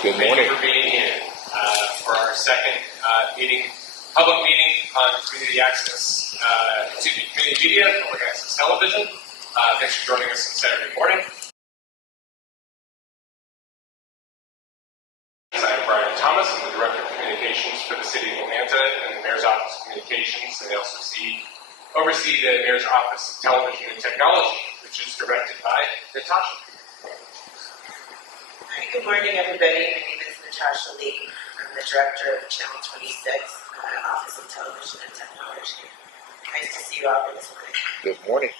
Good morning. Thank you for being here for our second public meeting on community access, community media, public access television. Thanks for joining us on Saturday morning. I'm Brian Thomas. I'm the Director of Communications for the City of Atlanta and the Mayor's Office of Communications. And I also oversee the Mayor's Office of Television and Technology, which is directed by Natasha. Hi, good morning, everybody. My name is Natasha Lee. I'm the Director of Channel 26, Office of Television and Technology. Nice to see you all this morning. Good morning.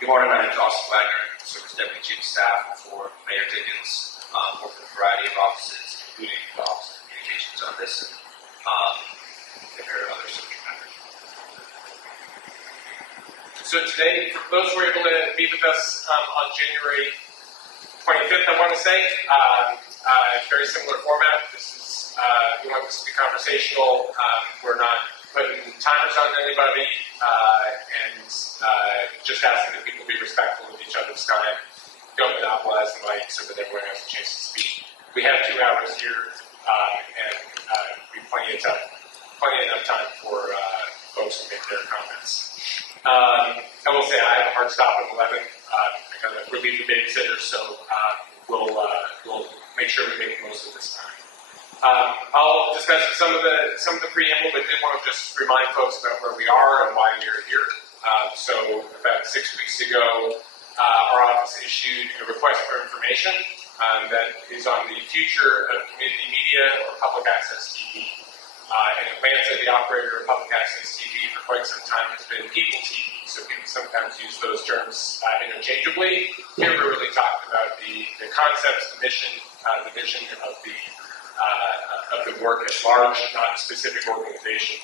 Good morning, my name is Austin Wagner, Service Deputy Chief of Staff for Mayor Dickens. Work with a variety of offices, including the Office of Communications on this and other subject matters. So today, for those who were able to meet with us on January 25th, I want to say, very similar format. This is, we want this to be conversational. We're not putting timers on anybody, and just asking that people be respectful of each other's time. Don't monopolize the mic so that everyone has a chance to speak. We have 2 hours here, and we have plenty enough time for folks to make their comments. I will say I have a hard stop at 11. I got to relieve the babysitter, so we'll make sure we make the most of this time. I'll discuss some of the preamble, but did want to just remind folks about where we are and why we're here. So about 6 weeks ago, our office issued a request for information that is on the future of community media or public access TV. In Atlanta, the operator of public access TV for quite some time has been People TV, so people sometimes use those terms interchangeably. Here we're really talking about the concepts, the mission, the vision of the work at large, not a specific organization.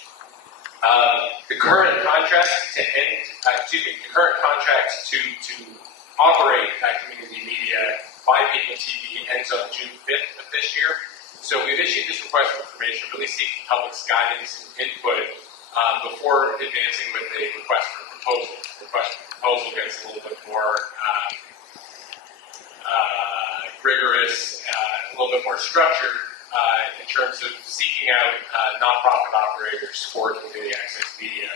The current contract to operate community media by People TV ends on June 5th of this year. So we've issued this request for information, really seeking public's guidance and input before advancing with a request for proposal. The request for proposal gets a little bit more rigorous, a little bit more structured in terms of seeking out nonprofit operators for community access media.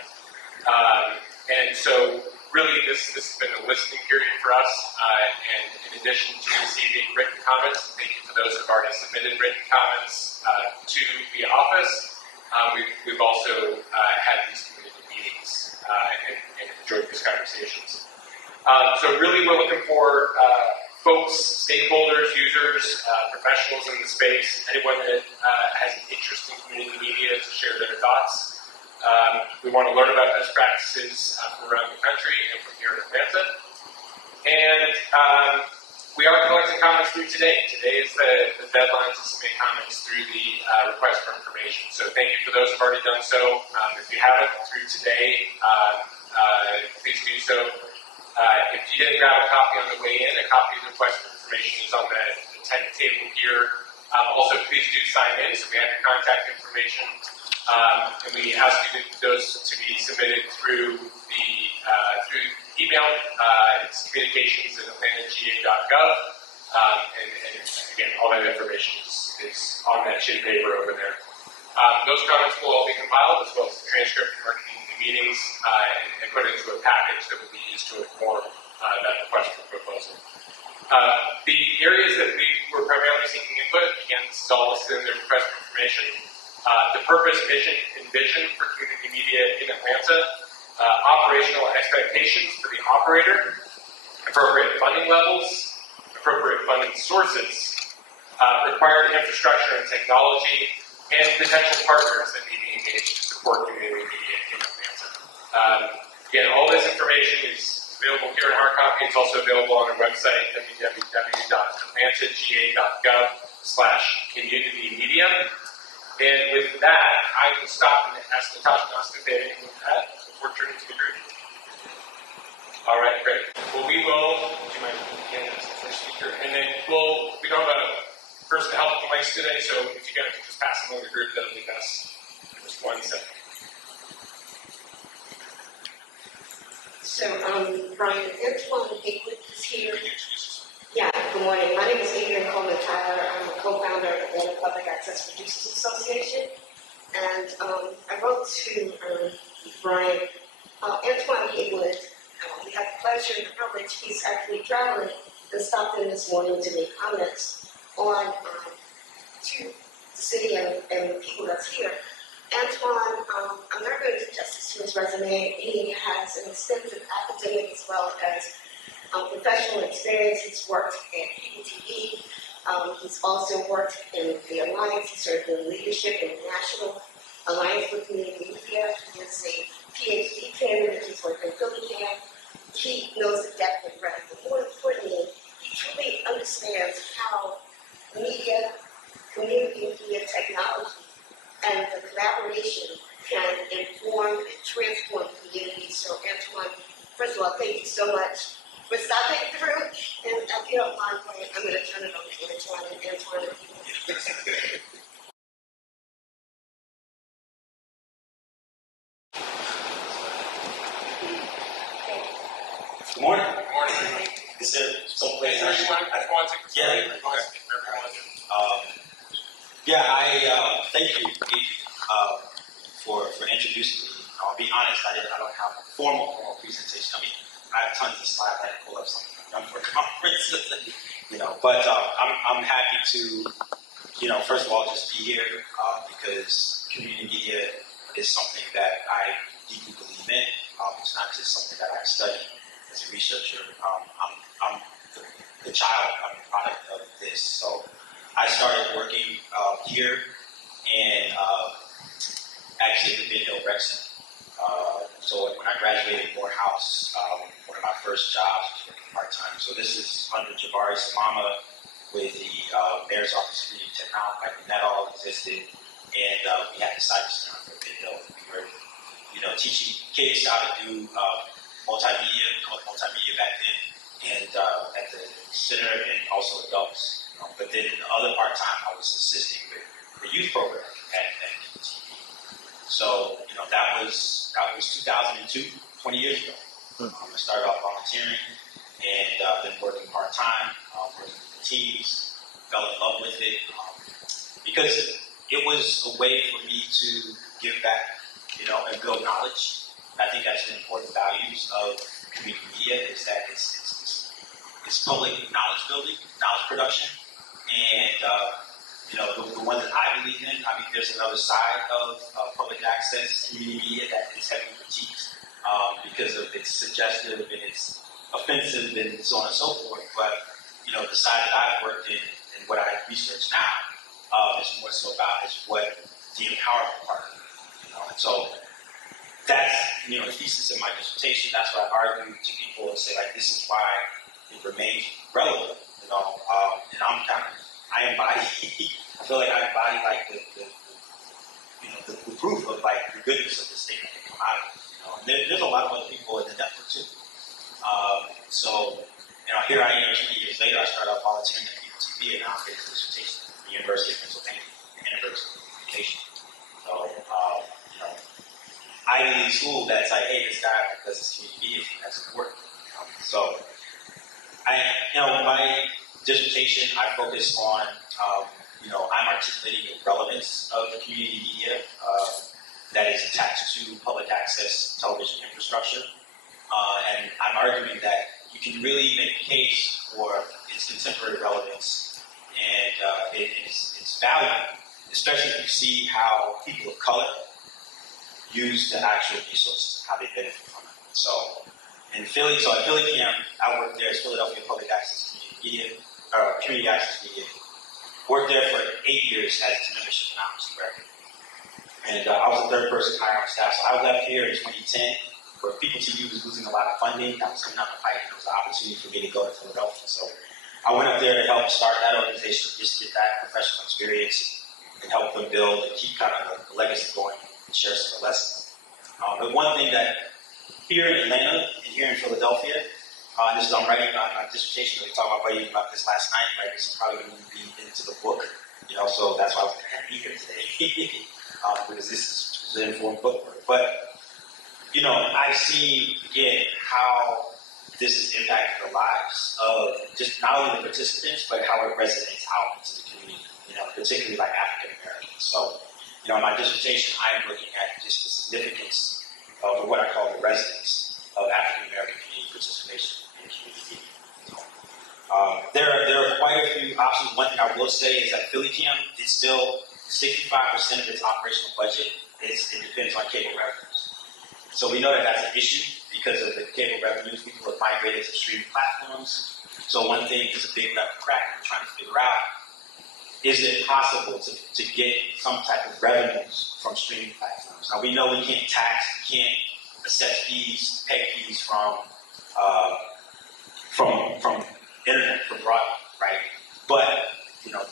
And so really this has been a listening period for us, and in addition to receiving written comments, thank you for those who have already submitted written comments to the office, we've also had these community meetings and enjoyed these conversations. So really we're looking for folks, stakeholders, users, professionals in the space, anyone that has an interest in community media to share their thoughts. We want to learn about best practices from around the country and from here in Atlanta. And we are collecting comments through today. Today is the deadline to submit comments through the request for information. So thank you for those who have already done so. If you haven't through today, please do so. If you didn't grab a copy on the way in, a copy of the request for information is on the table here. Also, please do sign in so we have your contact information. And we ask you those to be submitted through through email. It's communications@atlanta.ga.gov. And again, all that information is on that sheet of paper over there. Those comments will all be compiled, as well as the transcript from our community meetings, and put into a package that will be used to inform that request for proposal. The areas that we were primarily seeking input, again, this is all listed in the request for information. The purpose, mission, and vision for community media in Atlanta, operational expectations for the operator, appropriate funding levels, appropriate funding sources, required infrastructure and technology, and potential partners that need to be engaged to support community media in Atlanta. Again, all this information is available here in hard copy. It's also available on our website, www.atlantaga.gov/communitymedia. And with that, I will stop and ask Natasha if they have anything to add before turning to the group. All right, great. Well, we will, do you mind handing us the first speaker? And then we don't have a person to help with the mics today, so if you guys can just pass them on the group, that'll be best. Just 1 second. So, Brian, Antoine Haywood is here. Could you introduce yourself? Yeah, good morning. My name is Adrian Coleman Tyler. I'm a co-founder of the Atlanta Public Access Producers Association. And I wrote to Brian, Antoine Haywood. We had the pleasure and the privilege. He's actually traveling and stopped in this morning to make comments on to the city and the people that's here. Antoine, I'm not going to do justice to his resume. He has an extensive academic as well as professional experience. He's worked at PTV. He's also worked in the Alliance. He served in leadership in the National Alliance for Community Media. He is a PhD candidate. He's worked in PHILLYCAM. He knows the depth and breadth. But more importantly, he truly understands how media, community media technology, and the collaboration can inform and transform communities. So Antoine, first of all, thank you so much for stopping through. And if you don't mind, I'm going to turn it over to Antoine. And Antoine, Good morning. Good morning. Is there someplace Is there anyone who wants to Yeah. Go ahead. Thank you, Adrian, for introducing me. I'll be honest, I don't have a formal presentation. I mean, I have tons of slides. I had to pull up something I've done for a conference, but I'm happy to, first of all, just be here because community media is something that I deeply believe in. It's not just something that I study as a researcher. I'm the child, I'm the product of this. So I started working here and actually at the Mid-Hill Rec Center. So when I graduated Morehouse, one of my first jobs was working part-time. So this is under Jabari Samama with the Mayor's Office of Community Technology. Like when that all existed, and we had the Cyber Center for Mid-Hill. We were, teaching kids how to do multimedia, called multimedia back then, and at the center, and also adults. But then in the other part-time, I was assisting with the youth program at PTV. So, that was 2002, 20 years ago. I started off volunteering and then working part-time, working with the teams, fell in love with it because it was a way for me to give back, and build knowledge. I think that's the important values of community media is that it's public knowledge building, knowledge production, and the one that I believe in. I mean, there's another side of public access community media that is heavily critiqued because of its suggestive and its offensive and so on and so forth. But the side that I've worked in and what I research now is more so about is what the empowerment part of it. And so that's the thesis of my dissertation. That's what I argue to people and say like this is why it remains relevant. And I embody. I feel like I embody like the proof of like the goodness of this thing that can come out of it. And there's a lot of other people in the network too. So here I am 20 years later. I started off volunteering at PTV, and now I'm getting a dissertation at the University of Pennsylvania, the University of Communication. So Ivy League school that's like, hey, this guy does this community media, that's important. So my dissertation, I focus on, I'm articulating the relevance of community media that is attached to public access television infrastructure. And I'm arguing that you can really make a case for its contemporary relevance and its value, especially if you see how people of color use the actual resources, how they benefit from it. So in Philly, at PHILLYCAM, I worked there as Philadelphia Public Access Community Access Media. Worked there for 8 years as its membership and outreach director. And I was the third person hired on staff. So I left here in 2010, where People TV was losing a lot of funding. That was coming out the pipe, and it was an opportunity for me to go to Philadelphia. So I went up there to help start that organization, just get that professional experience and help them build and keep kind of the legacy going and share some of the lessons. But one thing that here in Atlanta and here in Philadelphia, this is I'm writing on my dissertation. We talked about writing about this last night. Right, this is probably going to be into the book, so that's why I was going to be here today because this is an informed book work. But I see again how this has impacted the lives of just not only the participants, but how it resonates out into the community, particularly like African Americans. So, in my dissertation, I am looking at just the significance of what I call the resonance of African American community participation in community media. So, there are quite a few options. One thing I will say is that PHILLYCAM is still 65% of its operational budget. It depends on cable revenues. So we know that that's an issue because of the cable revenues. People have migrated to streaming platforms. So one thing is a big nut to crack. We're trying to figure out, is it possible to get some type of revenues from streaming platforms? Now we know we can't tax, we can't assess fees, pay fees from internet, from broadband, right? But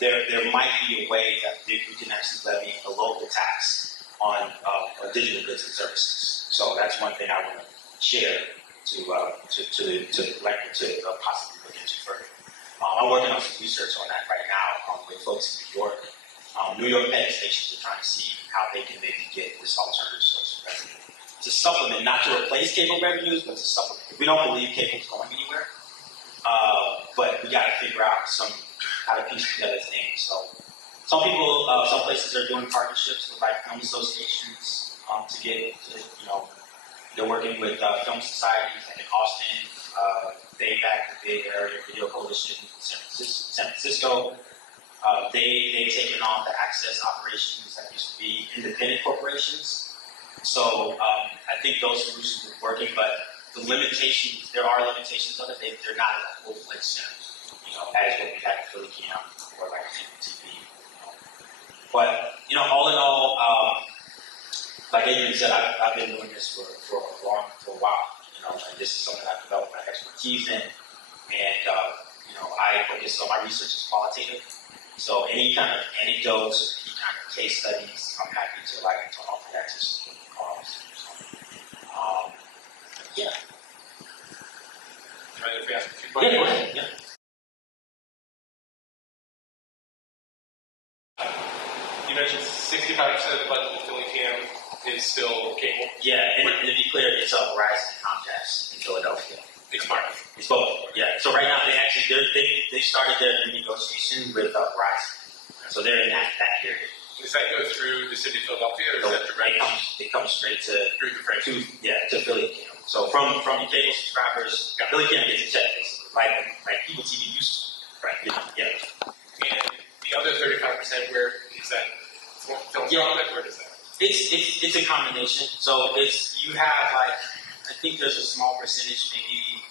there might be a way that we can actually levy a local tax on digital goods and services. So that's one thing I want to share to possibly look into further. I'm working on some research on that right now with folks in New York. New York petting stations are trying to see how they can maybe get this alternative source of revenue to supplement, not to replace cable revenues, but to supplement. We don't believe cable's going anywhere, but we got to figure out how to piece together things. So some people, some places are doing partnerships with like film associations to get to, they're working with film societies like in Austin, BAYPAC, the Bay Area Video Coalition in San Francisco. They've taken on the access operations that used to be independent corporations. So I think those solutions are working, but the limitations, there are limitations of it. They're not at a full-fledged center, as what we had at PHILLYCAM or like TV. But all in all, like Adrian said, I've been doing this for a while. And this is something I've developed my expertise in, and I focus on my research is qualitative. So any kind of anecdotes, any kind of case studies, I'm happy to offer that to support the cause. So, yeah. Right, if we ask a few questions. Yeah. You mentioned 65% of the budget of PHILLYCAM is still cable. Yeah, and to be clear, it's Verizon and Comcast in Philadelphia. It's smart. It's both. Yeah. So right now they started their renegotiation with Verizon. So they're in that period. Does that go through the city of Philadelphia, or is that direct? It comes straight to PHILLYCAM. So from the cable subscribers, PHILLYCAM gets a check basically, like People TV used to. Right. Yeah. And the other 35%, where is that? Philadelphia, where is that? It's a combination. So you have I think there's a small percentage, maybe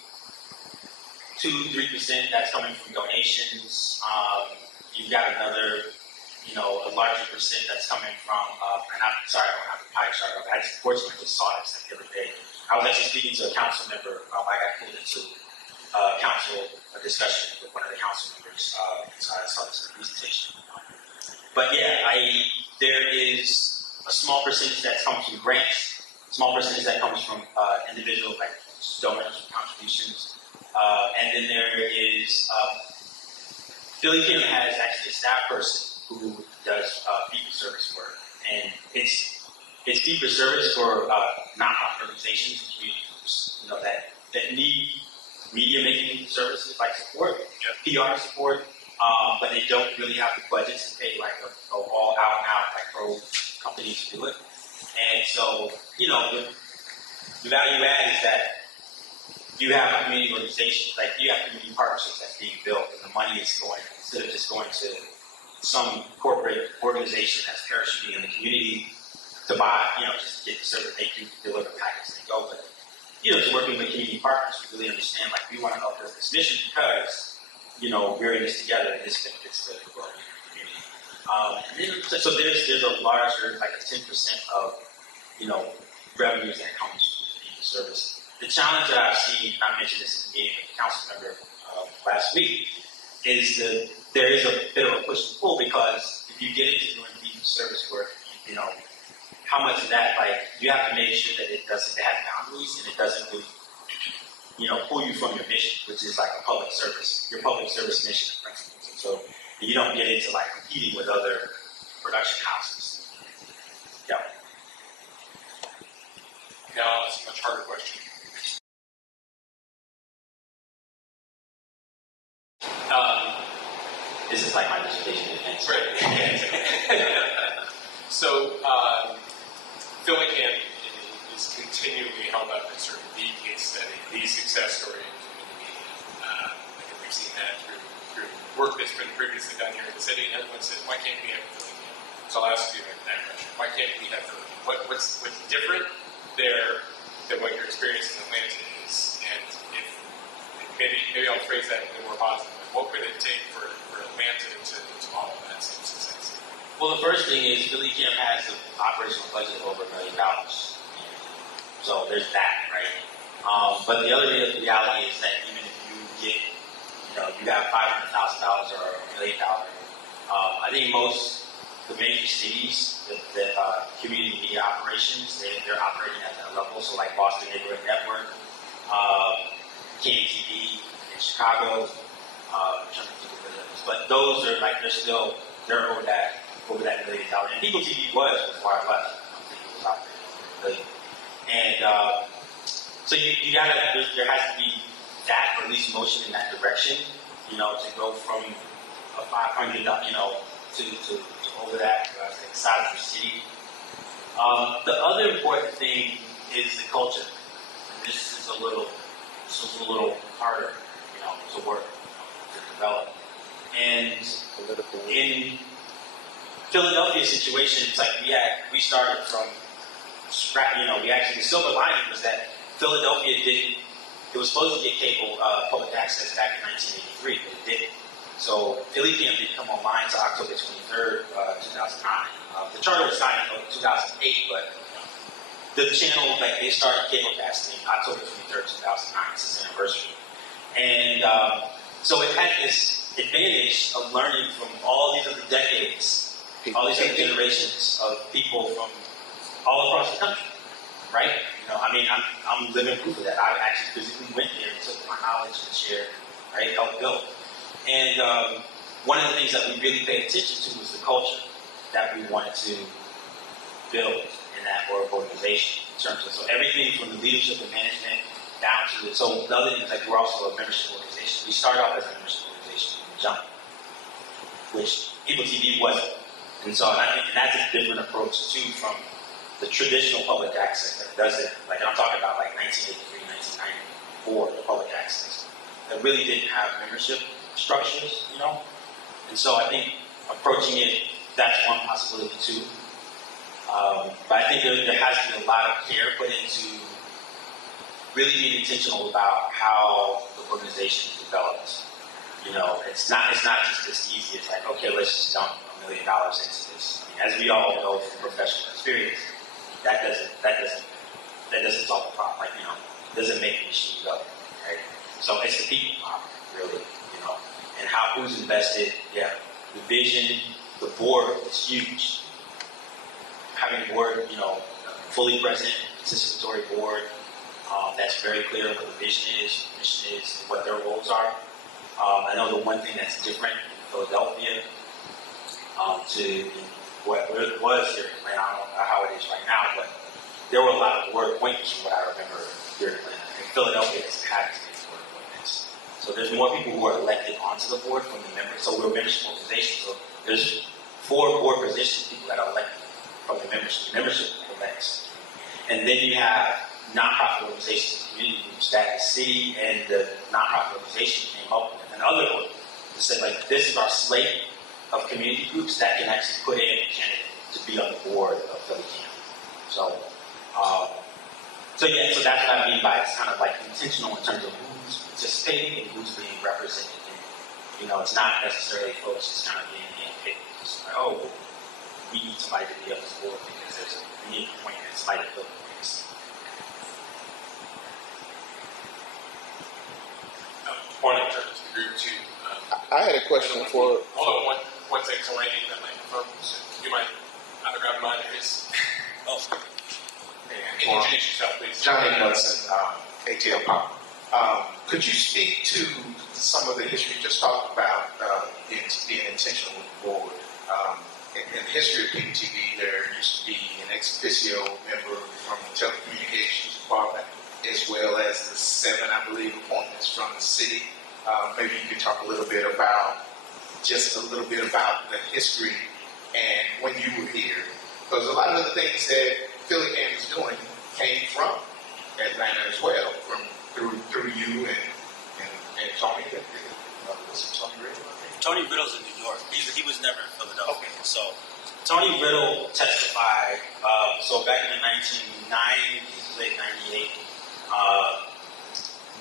2-3% that's coming from donations. You've got another, a larger percent that's coming from. And I'm sorry, I don't have the pie chart up. I fortunately just saw this the other day. I was actually speaking to a council member. I got pulled into a discussion with one of the council members. So I saw this presentation. But yeah, there is a small percentage that comes from grants, small percentage that comes from individual donors, contributions, and then there is PHILLYCAM has actually a staff person who does fee-for-service work, and it's fee-for-service for nonprofit organizations and community groups, that need media making services like support, PR support, but they don't really have the budgets to pay a all out and out pro companies to do it. And so, the value add is that you have community organizations, you have community partnerships that's being built, and the money is going, instead of just going to some corporate organization that's parachuting in the community to buy, just to get the service they can deliver packets and go. But, just working with community partners, we really understand, we want to help with this mission because, we're in this together and this benefits the community. So there's a larger, a 10% of, revenues that comes from the service. The challenge that I've seen, I mentioned this in the meeting with the council member last week, is that there is a bit of a push and pull because if you get into doing fee-for-service work, how much of that, you have to make sure that it doesn't have boundaries and it doesn't really, pull you from your mission, which is a public service, your public service mission and principles. And so you don't get into competing with other production houses. Yeah. Now, it's a much harder question. This is like my dissertation defense. Right. So, PHILLYCAM is continually held up as sort of the case study, the success story in community media. I think we've seen that through work that's been previously done here in the city. And everyone says, why can't we have PHILLYCAM? So I'll ask you that question. Why can't we have PHILLYCAM? What's different there than what your experience in Atlanta is? And if maybe I'll phrase that in a more positive. What would it take for Atlanta to model that same success? Well, the first thing is PHILLYCAM has an operational budget of over $1 million. So there's that, right? But the other reality is that even if you get, you got $500,000 or $1 million, I think the major cities that community media operations, they're operating at that level. So like Boston Neighborhood Network, KTV in Chicago, but those are like they're over that $1 million. And People TV was before I left. I think it was operating over $1 million. And so you gotta there has to be that or at least motion in that direction, to go from a 500, to over that size of the city. The other important thing is the culture. This is a little harder, to work, to develop. And in Philadelphia situation, it's like we started from scratch. The silver lining was that Philadelphia it was supposed to get cable public access back in 1983, but it didn't. So PHILLYCAM didn't come online until October 23rd, 2009. The charter was signed in 2008, but the channel, they started cable casting October 23rd, 2009. It's its anniversary. And so it had this advantage of learning from all these other decades, all these other generations of people from all across the country, right? I'm living proof of that. I actually physically went there and took my knowledge and shared, right, helped build. And one of the things that we really paid attention to was the culture that we wanted to build in that organization. In terms of everything from the leadership and management down to it. So the other thing is we're also a membership organization. We started off as a membership organization from the jump, which People TV wasn't. And so I think that's a different approach too from the traditional public access that doesn't, I'm talking about 1983, 1994, the public access that really didn't have membership structures, And so I think approaching it, that's one possibility too. But I think there has to be a lot of care put into really being intentional about how the organization is developed. It's not just as easy as okay, let's just dump $1 million into this. As we all know from professional experience, that doesn't solve the problem. Doesn't make the machine go, right? So it's the people problem, really, and who's invested. Yeah, the vision, the board is huge. Having a board, fully present, participatory board, that's very clear what the vision is, mission is, and what their roles are. I know the one thing that's different in Philadelphia to what it was here in Atlanta, I don't know how it is right now, but there were a lot of board appointments from what I remember here in Atlanta. And Philadelphia has had to get board appointments. So there's more people who are elected onto the board from the members. So we're a membership organization. So there's 4 board positions, people that are elected from the membership. Membership elects. And then you have nonprofit organizations, community groups that the city and the nonprofit organization came up with. And other ones said, this is our slate of community groups that can actually put in a candidate to be on the board of PHILLYCAM. So that's what I mean by it's kind of intentional in terms of who's participating and who's being represented. And, it's not necessarily folks just kind of being handpicked. Just we need somebody to be on this board because we need a point that's to fill the place. I want to turn to the group too. I had a question for. Hold on one second, so I need that microphone. So you might either grab mine or his. Introduce yourself, please. Johnny NUTSON, ATL Pop. Could you speak to some of the history you just talked about being intentional with the board? In the history of PTV, there used to be an ex officio member from the telecommunications department, as well as the 7, I believe, appointments from the city. maybe you could talk a little bit about, just a little bit about the history and when you were here. Because a lot of the things that PHILLYCAM is doing came from Atlanta as well, through you and Tony. Was it Tony Riddle? Tony Riddle's in New York. He was never in Philadelphia. Okay. So Tony Riddle testified. So back in the 1990s, late 98,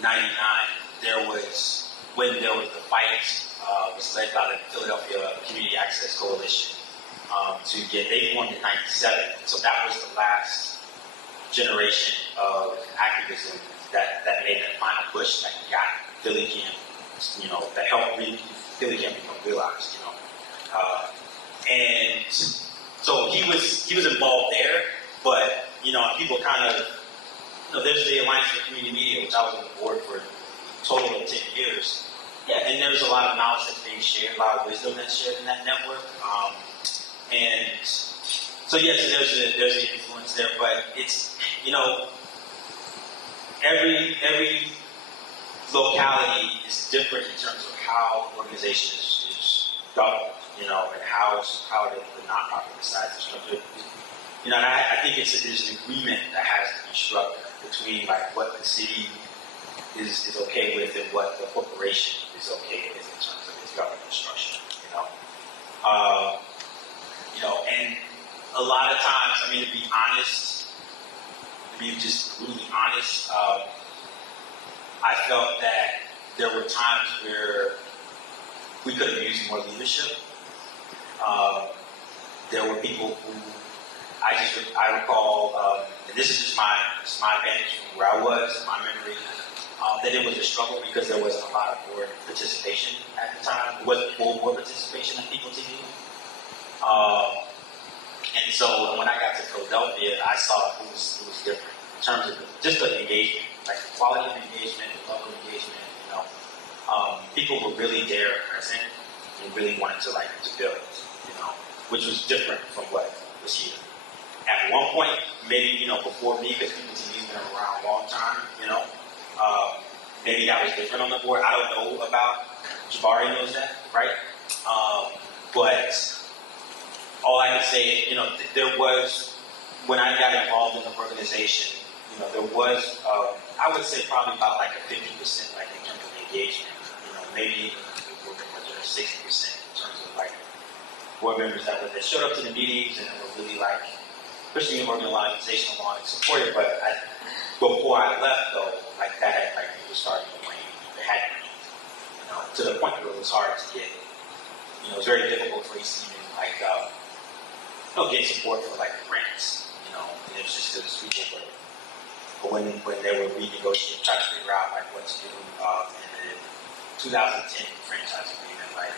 99, there was the fight was led by the Philadelphia Community Access Coalition they formed in 97. So that was the last generation of activism that made that final push that got PHILLYCAM, that helped PHILLYCAM become realized, and so he was involved there, but people kind of, there's the Alliance for Community Media, which I was on the board for a total of 10 years. Yeah, and there's a lot of knowledge that's being shared, a lot of wisdom that's shared in that network. And so yes, there's the influence there, but it's, every locality is different in terms of how organization is governed, and how the nonprofit decides to structure. And I think there's an agreement that has to be struck between like what the city is okay with and what the corporation is okay with in terms of its government structure. And a lot of times, to be honest, to be just brutally honest, I felt that there were times where we could have used more leadership. There were people who I recall, and this is just my vantage from where I was, my memory, that it was a struggle because there wasn't a lot of board participation at the time. There wasn't full board participation at People TV. And so when I got to Philadelphia, I saw it was different in terms of just the engagement, like the quality of engagement, the level of engagement. People were really there, present, and really wanted to build, which was different from what was here. At one point, maybe before me, because People TV has been around a long time, maybe that was different on the board. I don't know about Jabari knows that, right? But all I can say is, there was, when I got involved in the organization, there was, I would say probably about like a 50%, like in terms of engagement. Maybe 60% in terms of like board members that showed up to the meetings and were really like pushing the organization along and supported. But before I left though, like that had like people starting to wane. It had to the point where it was hard to get. It was very difficult for us to even like get support for like grants. And it was just because people were. But when they were renegotiating, trying to figure out like what to do, in the 2010 franchise agreement, like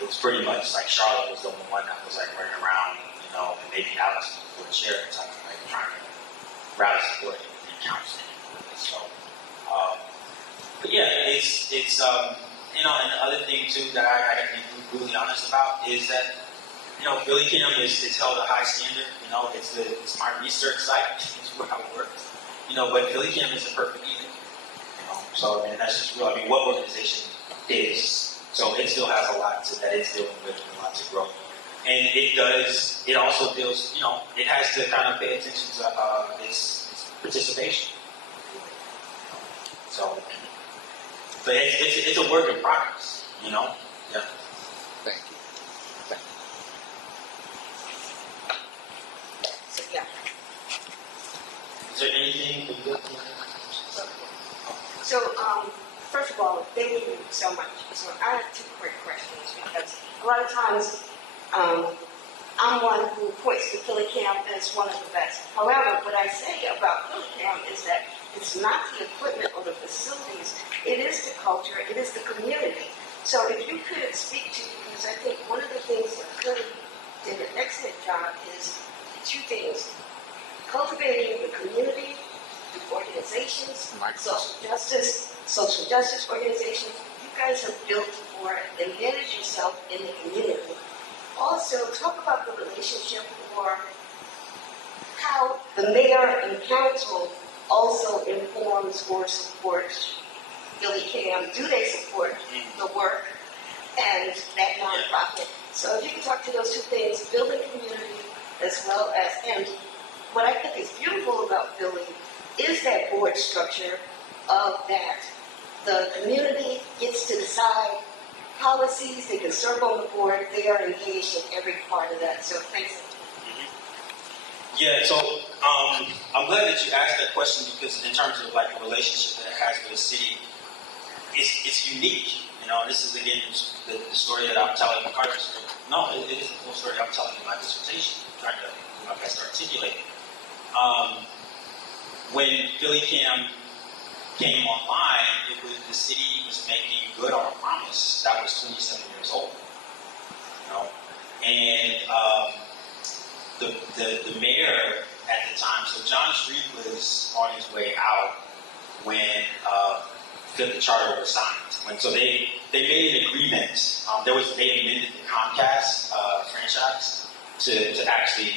it was pretty much like Charlotte was the only one that was like running around, and maybe Alex was the chair at the time, like trying to rally support and counseling. So, but yeah, it's and the other thing too that I got to be really honest about is that PHILLYCAM is held a high standard. It's my research site. It's where I work. But PHILLYCAM isn't perfect either. So that's just real. What organization is? So it still has a lot that it's dealing with and a lot to grow. And it does. It also deals. It has to kind of pay attention to its participation. So it's a work in progress. Yeah. Thank you. So yeah. Is there anything that you So, first of all, thank you so much. So I have two quick questions because a lot of times I'm one who points to PHILLYCAM as one of the best. However, what I say about PHILLYCAM is that it's not the equipment or the facilities, it is the culture, it is the community. So if you could speak to, because I think one of the things that Philly did an excellent job is two things: cultivating the community, the organizations, social justice organizations. You guys have built for and managed yourself in the community. Also, talk about the relationship or how the mayor and council also informs or supports PHILLYCAM, do they support the work and that nonprofit? So if you can talk to those two things, building community as well as, and what I think is beautiful about Philly is that board structure of that. The community gets to decide policies, they can serve on the board, they are engaged in every part of that. So thanks. Yeah, so I'm glad that you asked that question because in terms of like the relationship that it has with the city, it's unique. You know, this is again the story that I'm telling the Carter's. No, it is the full story I'm telling in my dissertation, trying to do my best to articulate it. When PHILLYCAM came online, it was the city was making good on a promise that was 27 years old. You know, and the mayor at the time, so John Street was on his way out when the charter was signed. So they made an agreement. They amended the Comcast franchise to actually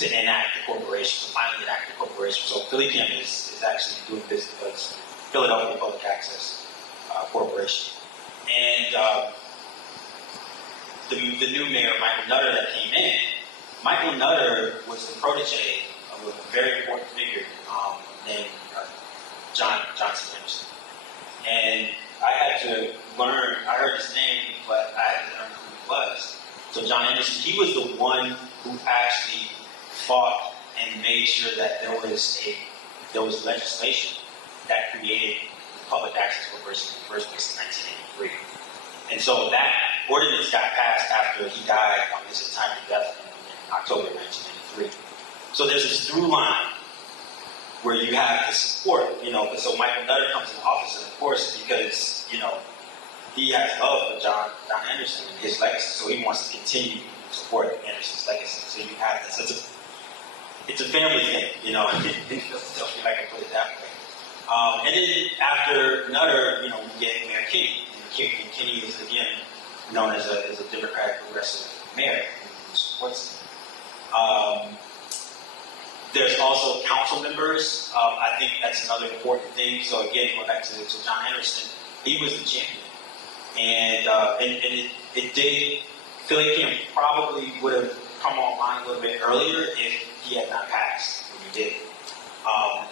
enact the corporation, to finally enact the corporation. So PHILLYCAM is actually doing business as Philadelphia Public Access Corporation. And the new mayor, Michael Nutter, that came in, Michael Nutter was the protege of a very important figure named Johnson Emerson. And I had to learn, I heard his name, but I had to learn who he was. So John Emerson, he was the one who actually fought and made sure that there was legislation that created the Public Access Corporation in the first place in 1983. And so that ordinance got passed after he died on his untimely death in October 1983. So there's this through line where you have the support, so Michael Nutter comes in office, and of course, because, he has love for John Anderson and his legacy, so he wants to continue to support Anderson's legacy. So you have this, it's a family thing, if I can put it that way. And then after Nutter, we get Mayor Kinney. And Kinney is, again, known as a Democratic progressive mayor who supports him. There's also council members. I think that's another important thing. So again, going back to John Anderson, he was the champion. And it did, PHILLYCAM probably would have come online a little bit earlier if he had not passed when he did.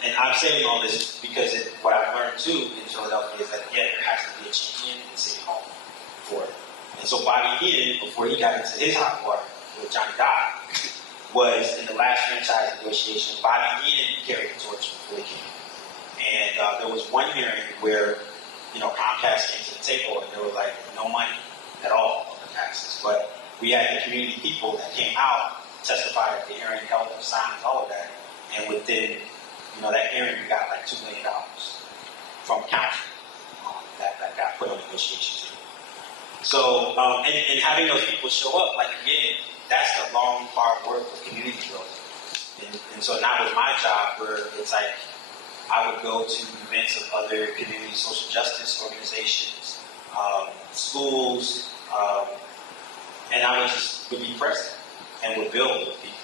And I'm saying all this because what I've learned too in Philadelphia is that, there has to be a champion in City Hall for it. And so Bobby Heenan, before he got into his hot water with Johnny Dodd, was in the last franchise negotiation, Bobby Heenan carried the torch for PHILLYCAM. And there was one hearing where, Comcast came to the table and there was like no money at all on the taxes. But we had the community people that came out, testified at the hearing, held up signs, all of that. And within, that hearing, we got like $2 million from council that got put on negotiations. So, and having those people show up, like again, that's the long, hard work of community growth. And so now with my job, where it's like, I would go to events of other community social justice organizations, schools, and I would be present and would build with people,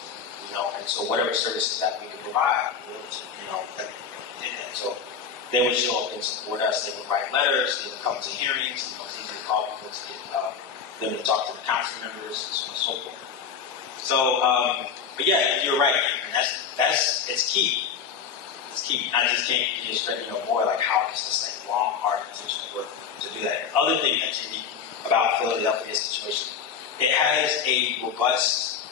and so whatever services that we could provide, that did that. So they would show up and support us. They would write letters. They would come to hearings. It's easy to call people to get them to talk to the council members and so on and so forth. So, but yeah, you're right. It's key. It's key. I just can't stress more like how it's just like long, hard, intentional work to do that. The other thing that's unique about Philadelphia's situation, it has a robust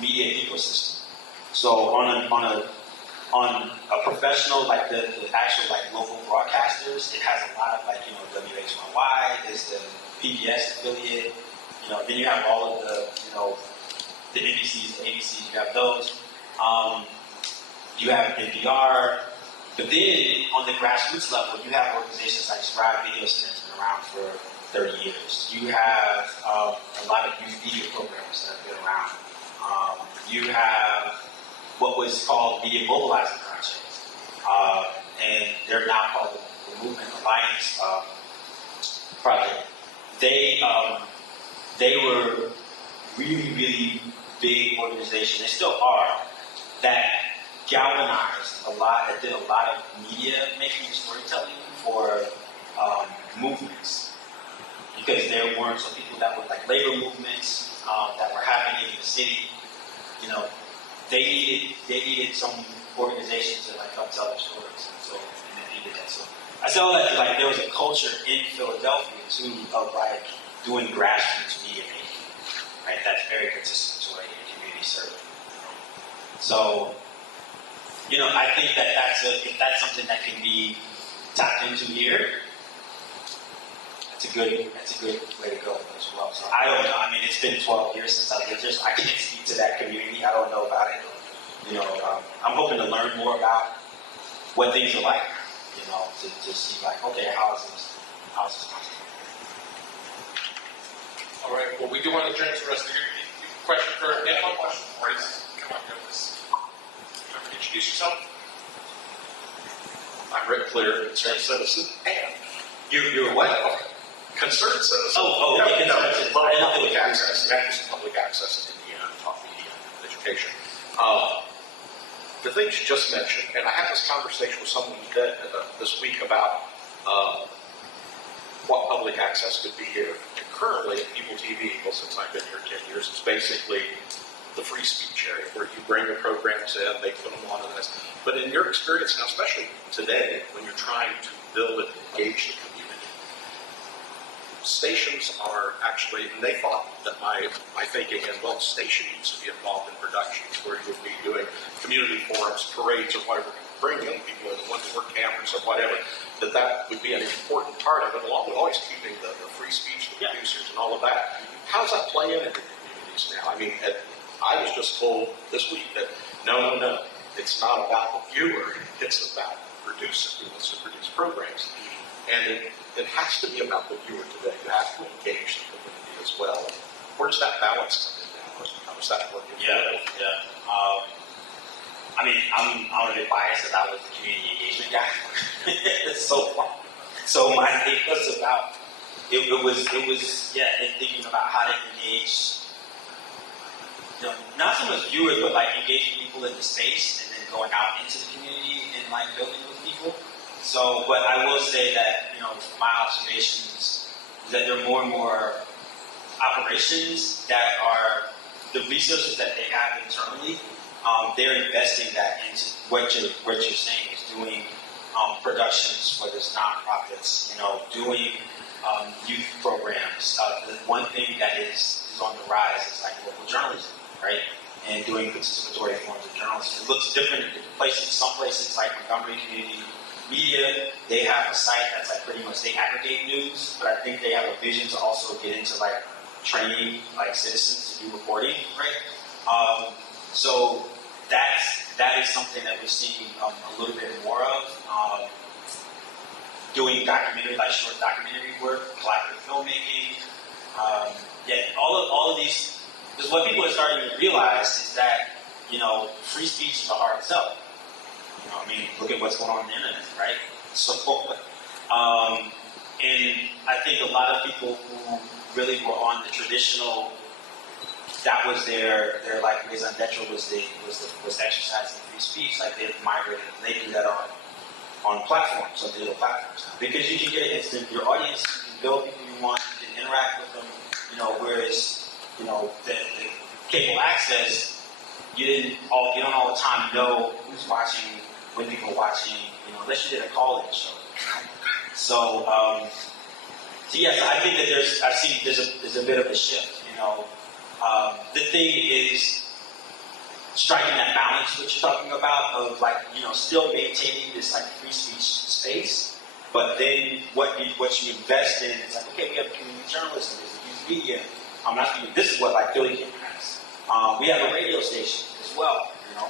media ecosystem. So on a professional, like the actual like local broadcasters, it has a lot of like WHYY is the PBS affiliate. Then you have all of the NBCs, the ABCs. You have those. You have NPR. But then on the grassroots level, you have organizations like Scribe Video Center that's been around for 30 years. You have a lot of youth media programs that have been around. You have what was called Media Mobilizing Project, and they're now called the Movement Alliance Project. They were really, really big organization. They still are, that galvanized a lot, that did a lot of media making and storytelling for movements, because there weren't some people that were like labor movements that were happening in the city. You know, they needed some organizations to like help tell their stories, and they needed that. So I saw that like there was a culture in Philadelphia too of like doing grassroots media making, right? That's very participatory in community service. So, you know, I think that if that's something that can be tapped into here, that's a good way to go as well. So I don't know. I mean, it's been 12 years since I lived here, so I can't speak to that community. I don't know about it. You know, I'm hoping to learn more about what things are like. You know, to see like, okay, how is this possible? All right. Well, we do want to turn to the rest of your question for anyone. Question? Please come on, go this. Introduce yourself. I'm Rick Clear, concerned citizen. And You're what? concerned citizen. Okay, concerned citizen. Public access, public access in Indiana, top media, education. The things you just mentioned, and I had this conversation with someone this week about what public access could be here. And currently, at People TV, well, since I've been here 10 years, it's basically the free speech area where you bring your programs in, they put them on and this. But in your experience now, especially today, when you're trying to build and engage the community, stations are actually, and they thought that my thinking is, well, station needs to be involved in productions where you would be doing community forums, parades, or whatever, bring young people in, ones who work cameras or whatever, that would be an important part of it, along with always keeping the free speech, the producers, and all of that. How does that play into the communities now? I mean, I was just told this week that no, it's not about the viewer, it's about the producer who wants to produce programs. And it has to be about the viewer today. You have to engage the community as well. Where does that balance come in now? How does that work? I mean, I'm a bit biased as I was the community engagement guy. so my thing was about it was thinking about how to engage. You know, not so much viewers, but like engaging people in the space and then going out into the community and like building with people. So, but I will say that, you know, my observations is that there are more and more operations that are the resources that they have internally. They're investing that into what you're saying is doing productions, whether it's nonprofits, you know, doing youth programs. The one thing that is on the rise is like local journalism. Right? And doing participatory forms of journalism. It looks different in different places. Some places like Montgomery Community Media, they have a site that's like pretty much they aggregate news, but I think they have a vision to also get into like training like citizens to do reporting, right? So that is something that we're seeing a little bit more of. Doing documentary, like short documentary work, collaborative filmmaking. All of these. Because what people are starting to realize is that, you know, free speech is the heart itself. You know, I mean, look at what's going on the internet, right? So, and I think a lot of people who really were on the traditional, that was their like raison d'etre was exercising free speech, like they migrated, they do that on platforms, on digital platforms, because you can get an instant, your audience, you can build people you want, you can interact with them, you know, whereas, you know, the cable access, you don't all the time know who's watching, when people are watching, you know, unless you did a call-in show. So yes, I think that there's a bit of a shift, you know. The thing is striking that balance, what you're talking about, of like, you know, still maintaining this like free speech space, but then what you invest in is like, okay, we have community journalism, there's youth media. This is what like PHILLYCAM has. We have a radio station as well, you know,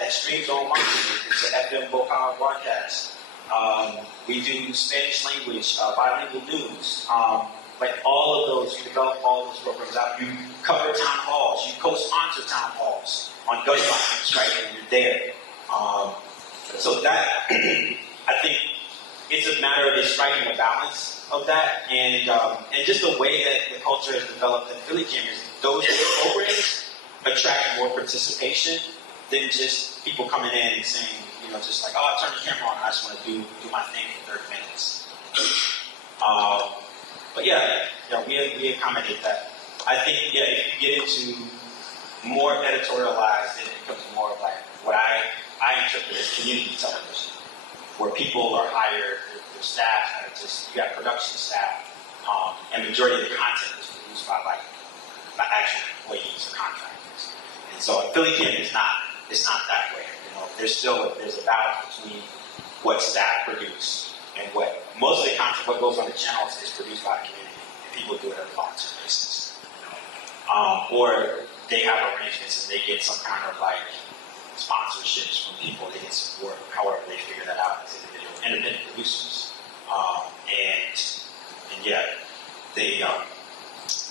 that streams online. It's an FM local broadcast. We do Spanish language, bilingual news. Like all of those, you develop all those programs out. You cover town halls. You co-sponsor town halls on gun violence, right? And you're there. So that, I think, it's a matter of striking a balance of that, and just the way that the culture has developed in PHILLYCAM is those programs attract more participation than just people coming in and saying, you know, just like, oh, I turn the camera on, I just want to do my thing for 30 minutes. we accommodate that. I think, if you get into more editorialized, then it becomes more of like what I interpret as community television, where people are hired, their staff are just, you got production staff, and majority of the content is produced by actual employees or contractors. And so PHILLYCAM is not that way. There's a balance between what staff produce and what most of the content, what goes on the channels is produced by the community, and people do it on a volunteer basis. Or they have arrangements and they get some kind of like sponsorships from people, they get support, however they figure that out as independent producers. They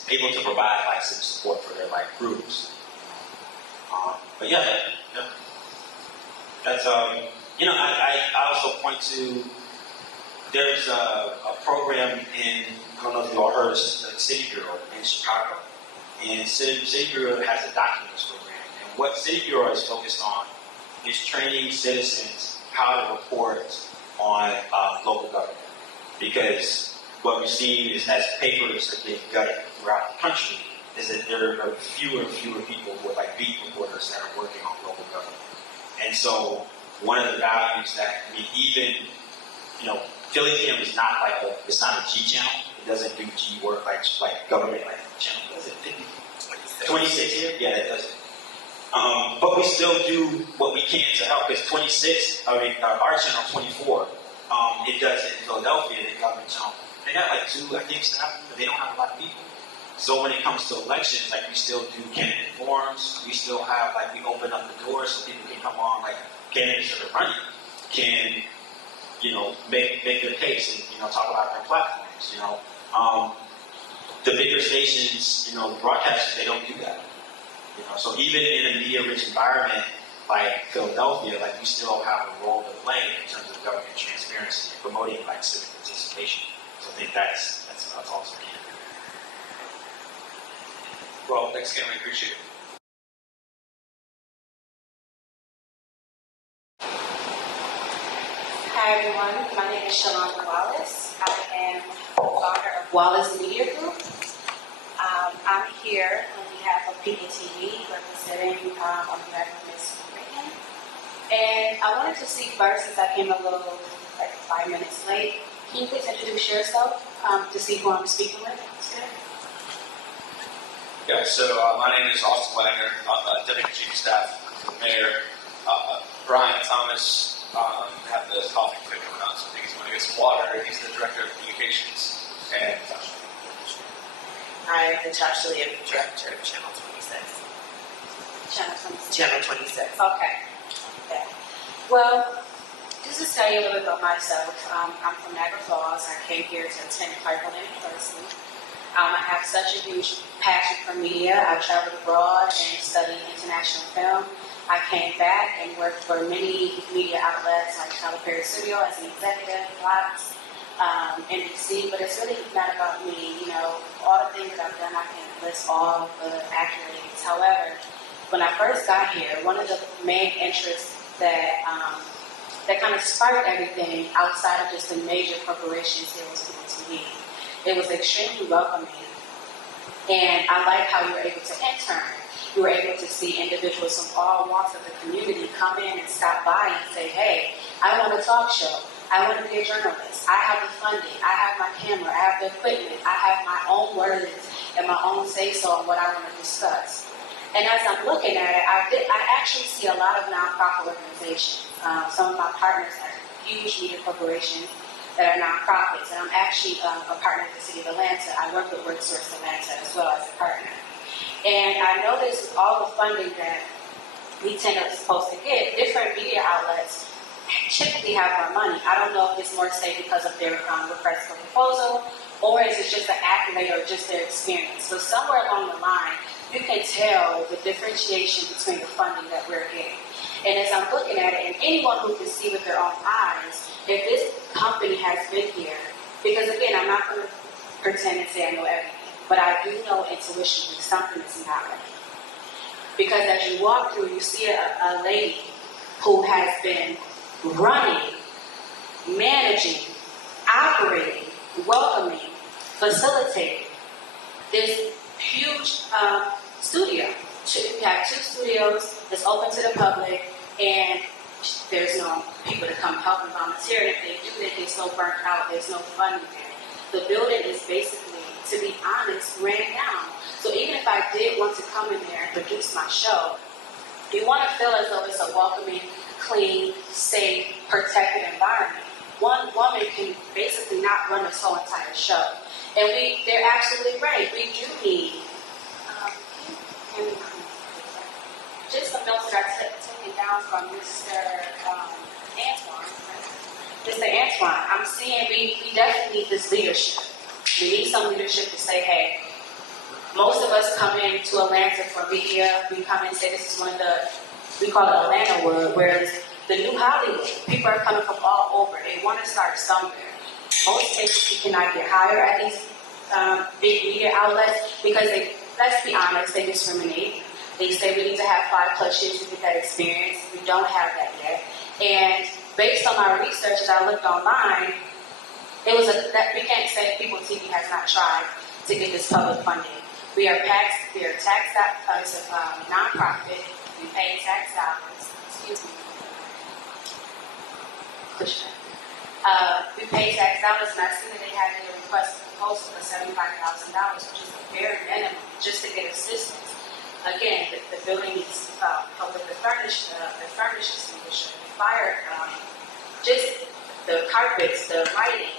able to provide like some support for their like groups. That's I also point to, there's a program in, I don't know if you all heard of the City Bureau in Chicago. And City Bureau has a documents program. And what City Bureau is focused on is training citizens how to report on local government. Because what we see is as papers are being gutted throughout the country, is that there are fewer and fewer people who are like beat reporters that are working on local government. And so one of the values that, even, PHILLYCAM is not it's not a G channel. It doesn't do G work like government channel does it. 26 here? Yeah, it does. But we still do what we can to help, because our channel 24, it does it in Philadelphia, the government channel. They got like 2, I think, staff, but they don't have a lot of people. So when it comes to elections, we still do candidate forums. We still have, we open up the doors so people can come on, candidates that are running can, make their case and, talk about their platforms, The bigger stations, the broadcasters, they don't do that. So even in a media-rich environment like Philadelphia, we still have a role to play in terms of government transparency and promoting, civic participation. So I think that's also key. Well, thanks again, we appreciate it. Hi everyone, my name is SHALONDA WALLACE. I am founder of WALLACE Media Group. I'm here on behalf of People TV, representing on behalf of Ms. Reagan. And I wanted to see first, since I came a little 5 minutes late, can you please introduce yourself to see who I'm speaking with today? Yeah, so my name is Austin Wagner. I'm Deputy Chief of Staff for the Mayor. Brian Thomas had the coffee quick coming out, so I think he's going to get some water. He's the Director of Communications. And I am Natasha Lee, Director of Channel 26. Channel 26. Channel 26. Okay. Well, just to tell you a little bit about myself, I'm from Niagara Falls. I came here to attend Hyperlocal University. I have such a huge passion for media. I traveled abroad and studied international film. I came back and worked for many media outlets like Tyler Perry Studio as an executive, WALLACE, NBC, but it's really not about me. All the things that I've done, I can list all the accolades. However, when I first got here, one of the main interests that kind of sparked everything outside of just the major corporations here was People TV. It was extremely welcoming, and I like how you were able to intern. You were able to see individuals from all walks of the community come in and stop by and say, hey, I want a talk show. I want to be a journalist. I have the funding. I have my camera. I have the equipment. I have my own words and my own say-so on what I want to discuss. And as I'm looking at it, I actually see a lot of nonprofit organizations. Some of my partners are huge media corporations that are nonprofits. And I'm actually a partner with the City of Atlanta. I work with WorkSource Atlanta as well as a partner. And I noticed with all the funding that we tend to supposed to get, different media outlets typically have more money. I don't know if it's more say because of their request for proposal, or is it just an accolade or just their experience. So somewhere along the line, you can tell the differentiation between the funding that we're getting. And as I'm looking at it, and anyone who can see with their own eyes, if this company has been here, because again, I'm not going to pretend and say I know everything, but I do know intuitionally something is not right. Because as you walk through, you see a lady who has been running, managing, operating, welcoming facilitated this huge studio. We have 2 studios that's open to the public, and there's no people to come help and volunteer. And if they do, they get so burnt out, there's no funding there. The building is basically, to be honest, ran down. So even if I did want to come in there and produce my show, you want to feel as though it's a welcoming, clean, safe, protected environment. One woman can basically not run this whole entire show. And they're absolutely right. We do need, just some notes that are taken down from Mr. Antoine. Mr. Antoine, I'm seeing we definitely need this leadership. We need some leadership to say, hey, most of us come into Atlanta for media. We come in and say this is one of we call it Atlanta Wood, where it's the new Hollywood. People are coming from all over. They want to start somewhere. Most cases you cannot get hired at these big media outlets because let's be honest, they discriminate. They say we need to have 5+ years to get that experience. We don't have that yet. And based on our research, as I looked online, that we can't say People TV has not tried to get this public funding. We are taxed as a nonprofit. We pay tax dollars. Excuse me. We pay tax dollars, and I see that they had a request proposal for $75,000, which is a bare minimum, just to get assistance. Again, the building needs help with the furniture extinguisher, the fire, just the carpets, the lighting.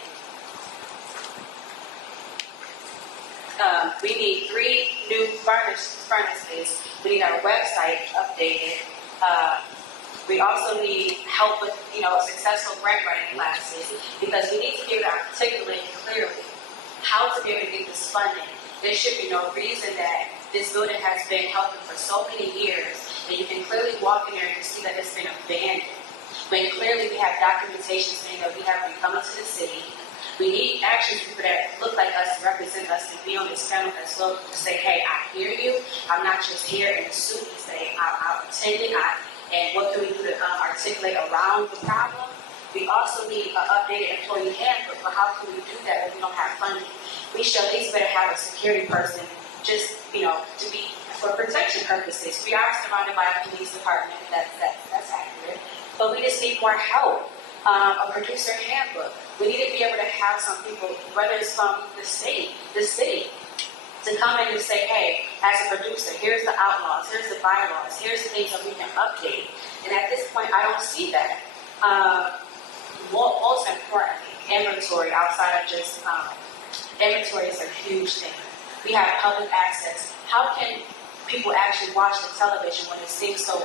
We need 3 new furnaces. We need our website updated. We also need help with, successful grant writing classes, because we need to be able to articulate clearly how to be able to get this funding. There should be no reason that this building has been helping for so many years, and you can clearly walk in there and see that it's been abandoned. When clearly we have documentation saying that we have been coming to the city. We need actually people that look like us, represent us, to be on this panel as well, to say, hey, I hear you. I'm not just here in a suit to say I attended, and what can we do to articulate around the problem. We also need an updated employee handbook, but how can we do that if we don't have funding? We should at least better have a security person just, to be for protection purposes. We are surrounded by a police department, that's accurate, but we just need more help. A producer handbook. We need to be able to have some people, whether it's from the city, to come in and say, hey, as a producer, here's the outlaws, here's the bylaws, here's the things that we can update. And at this point, I don't see that. Most importantly, inventory outside of just, inventory is a huge thing. We have public access. How can people actually watch the television when it seems so,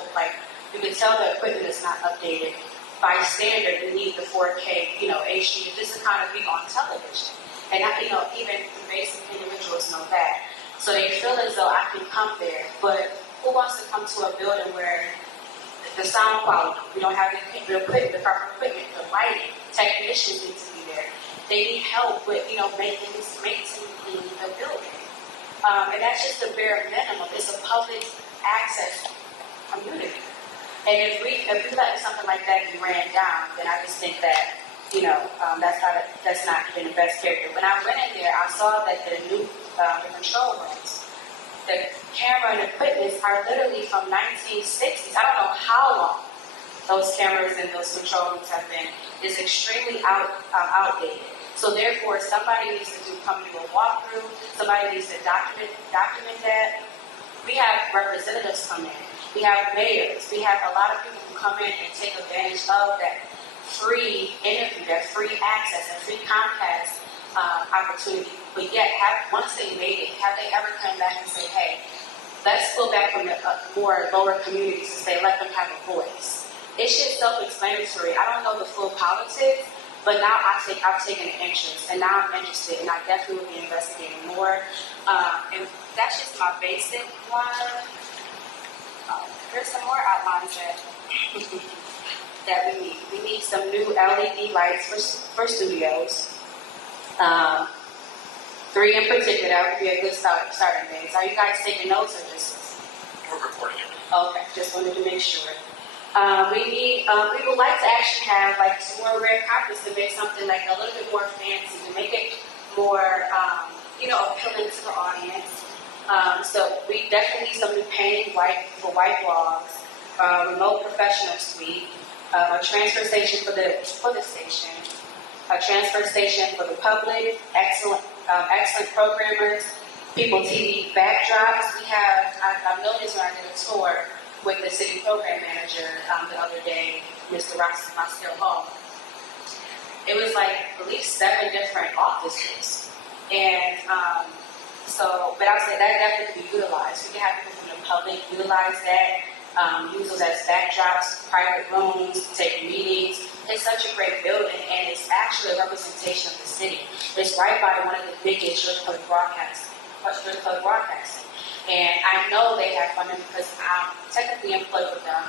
you can tell the equipment is not updated? By standard, we need the 4K, HD, just to kind of be on television. And, even the basic individuals know that. So they feel as though I can come there, but who wants to come to a building where the sound quality, we don't have the equipment, the proper equipment, the lighting, technicians need to be there. They need help with, maintaining the building. And that's just the bare minimum. It's a public access community. And if we let something like that be ran down, then I just think that, that's not in the best character. When I went in there, I saw that the new the control rooms, the camera and equipment are literally from 1960s. I don't know how long those cameras and those control rooms have been. It's extremely outdated. So therefore, somebody needs to come do a walkthrough. Somebody needs to document that. We have representatives come in. We have mayors. We have a lot of people who come in and take advantage of that free interview, that free access, and free Comcast opportunity. But yet, once they made it, have they ever come back and say, hey, let's go back from the more lower communities and say, let them have a voice. It's just self-explanatory. I don't know the full politics, but now I've taken an interest, and now I'm interested, and I definitely will be investigating more. And that's just my basic one. There's some more outlines that we need. We need some new LED lights for studios. 3 in particular, that would be a good starting base. Are you guys taking notes or just? We're recording it. Okay, just wanted to make sure. We would like to actually have some more red carpets to make something a little bit more fancy, to make it more, appealing to the audience. So we definitely need some new painting for white walls, remote professional suite, a transfer station for the station, a transfer station for the public, excellent programmers, People TV backdrops. I've noticed when I did a tour with the city program manager the other day, Mr. Marcel Hall, it was like at least 7 different offices. And but I would say that definitely could be utilized. We can have people from the public utilize that, use those as backdrops, private rooms, take meetings. It's such a great building, and it's actually a representation of the city. It's right by one of the biggest public broadcasting. And I know they have funding because I'm technically employed with them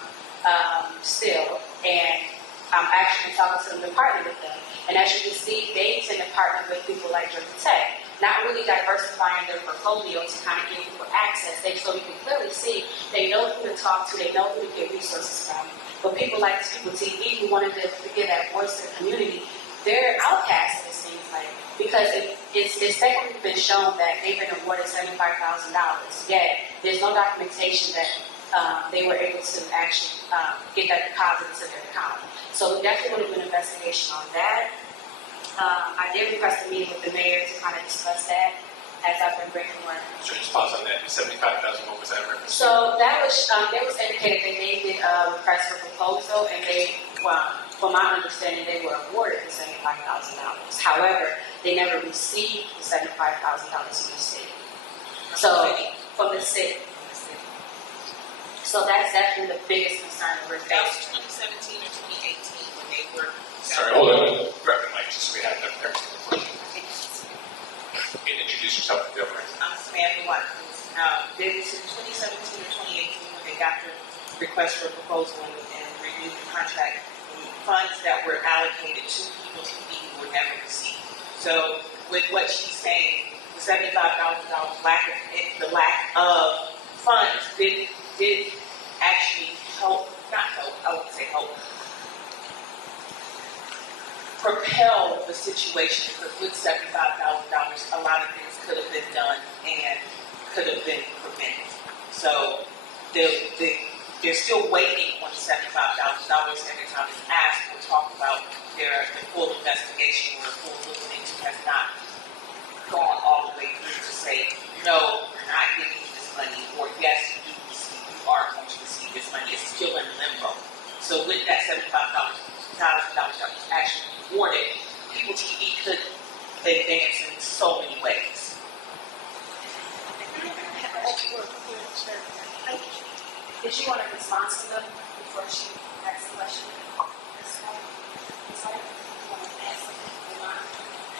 still, and I'm actually talking to them to partner with them. And as you can see, they tend to partner with people like Georgia Tech, not really diversifying their portfolio to kind of give people access. So we can clearly see they know who to talk to, they know who to get resources from. But people like People TV who wanted to give that voice to the community, they're outcast, it seems like, because it's technically been shown that they've been awarded $75,000. Yet there's no documentation that they were able to actually get that deposit into their account. So we definitely want to do an investigation on that. I did request a meeting with the mayor to kind of discuss that as I've been bringing more. So just pause on that. 75,000. What was that reference? So that was it was indicated that they did a request for proposal, and they, from my understanding, they were awarded the $75,000. However, they never received the $75,000 from the city. So from the city. So that's definitely the biggest concern that we're That was facing. 2017 or 2018 when they were. Sorry, hold on. Grab the mic just so we have enough time. Introduce yourself to the other. I'm Samantha Watkins. It was in 2017 or 2018 when they got the request for a proposal and renewed the contract. The funds that were allocated to People TV were never received. So with what she's saying, the $75,000 the lack of funds did actually propel the situation, because with $75,000, a lot of things could have been done and could have been prevented. So they're still waiting on $75,000 every time it's asked. We'll talk about the full investigation or full look into has not gone all the way through to say, no, we're not giving you this money, or yes, you are going to receive this money. It's still in limbo. So with that $75,000 that was actually awarded, People TV could advance in so many ways. Did you want to respond to them before she asks the question?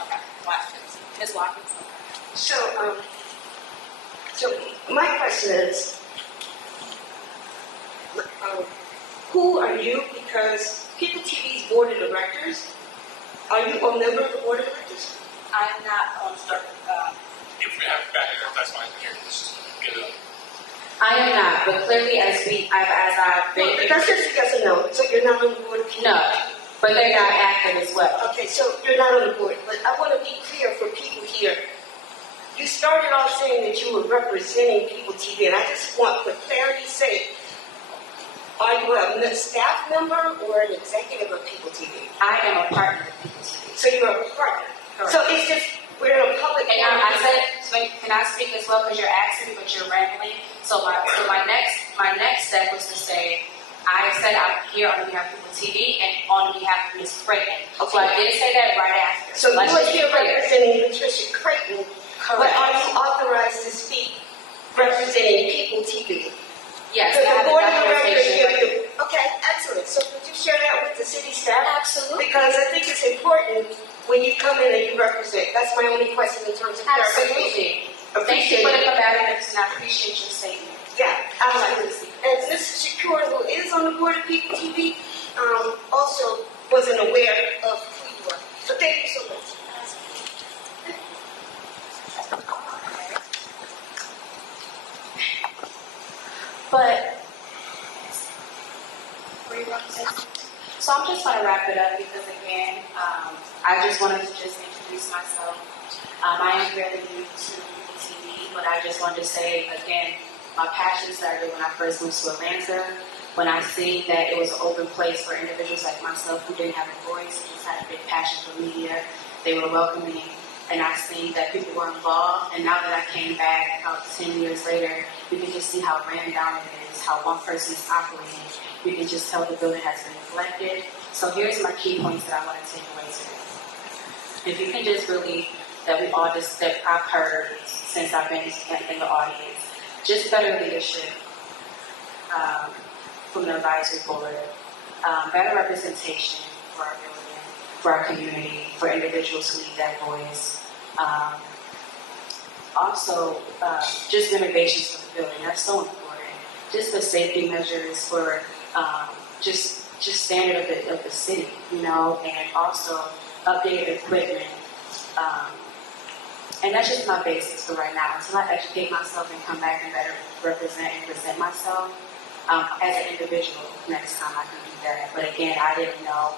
Okay, Watkins. Ms. Watkins. So my question is, who are you? Because People TV's board of directors, are you a member of the board of directors? I'm not on If we have back and forth, that's fine. Here, let's just get it up. I am not, but clearly as I've been. That's just a yes or no. So you're not on the board of People? No, but they're not active as well. Okay, so you're not on the board, but I want to be clear for people here. You started off saying that you were representing People TV, and I just want, for clarity's sake, are you a staff member or an executive of People TV? I am a partner of People TV. So you're a partner. Correct. So it's just, we're in a public. And I said, so can I speak as well, because you're asking, but you're rambling. So my next step was to say, I said I'm here on behalf of People TV and on behalf of Ms. Creighton. Okay. So I didn't say that right after. So you Let's are just be here clear. representing Patricia Creighton, but Correct. are you authorized to speak representing People TV? Yes, Because I have the board of a directors documentation give right you, okay, excellent. So could you share that with the city staff? Absolutely. Because I think it's important when you come in and you represent. That's my only question in terms of clarification. Absolutely. Thank you for the combative, and I appreciate your statement. Yeah, absolutely. And Mr. Shakur, who is on the board of People TV, also wasn't aware of who you were. So thank you so much. But, so I'm just going to wrap it up because again, I just wanted to just introduce introduce myself. I am fairly new to TV, but I just wanted to say again, my passion started when I first moved to Atlanta, when I seen that it was an open place for individuals like myself who didn't have a voice, who just had a big passion for media. They were welcoming, and I seen that people were involved. And now that I came back about 10 years later, you can just see how ran down it is, how one person is operating. You can just tell the building has been neglected. So here's my key points that I want to take away today. If you can just really, that I've heard since I've been in the audience, just better leadership from the advisory board, better representation for our building, for our community, for individuals who need that voice. Also, just renovations for the building, that's so important. Just the safety measures for just standard of the city, you know, and also updated equipment. And that's just my basics for right now. Until I educate myself and come back and better represent and present myself as an individual, next time I can do that. But again, I didn't know.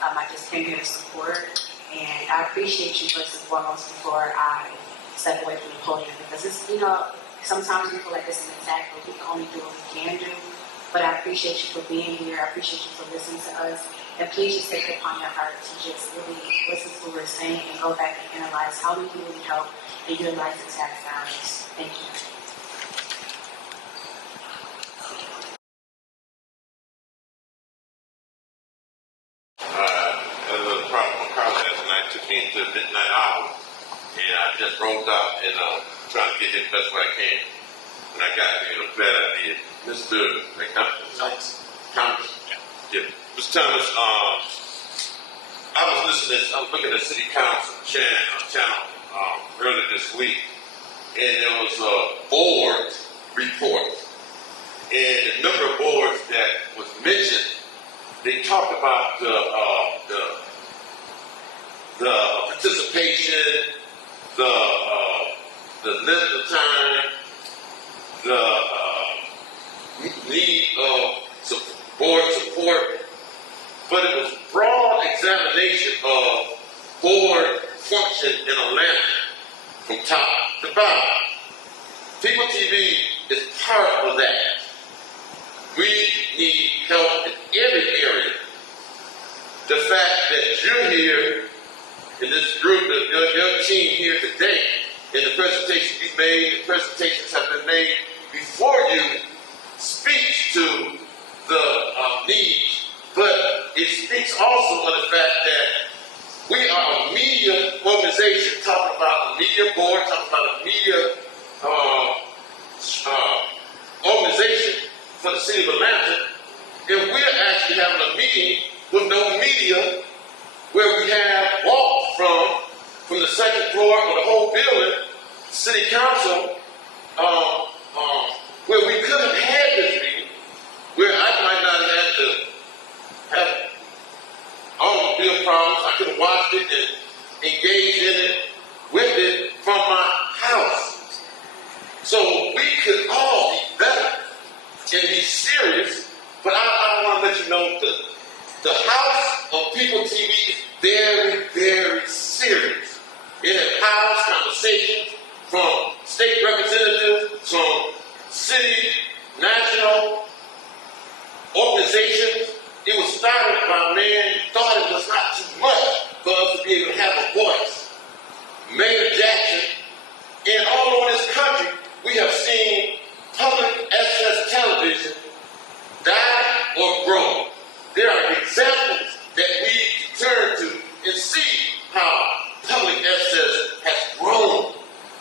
I just came here to support, and I appreciate you first and foremost before I step away from the podium, because it's, you know, sometimes we feel like it's an attack, but we can only do what we can do. But I appreciate you for being here. I appreciate you for listening to us. And please just take it upon your heart to just really listen to what we're saying and go back and analyze how we can really help and utilize the tax dollars. Thank you. Tonight took me into the midnight hour, and I just rolled out and trying to get here the best way I can. When I got here, I'm glad I did. Mr. Thomas. Yeah. Mr. Thomas, I was looking at City Council channel earlier this week, and there was a board report, and the number of boards that was mentioned, they talked about the participation, the length of time, the need of board support, but it was broad examination of board function in Atlanta from top to bottom. People TV is part of that. We need help in every area. The fact that you're here in this group, your team here today, and the presentation you made, the presentations have been made before you, speaks to the needs, but it speaks also of the fact that we are a media organization talking about a media board, talking about a media organization for the city of Atlanta, and we're actually having a meeting with no media, where we have walked from the second floor of the whole building, city council, where we could have had this meeting, where I might not have had to have automobile problems. I could have watched it and engaged in it, with it from my house. So we could all be better and be serious, but I want to let you know that the House of People TV is very, very serious. It has house conversations from state representatives, from city, national organizations. It was started by a man who thought it was not too much for us to be able to have a voice. Mayor Jackson, and all over this country, we have seen public access television die or grow. There are examples that we turn to and see how public access has grown,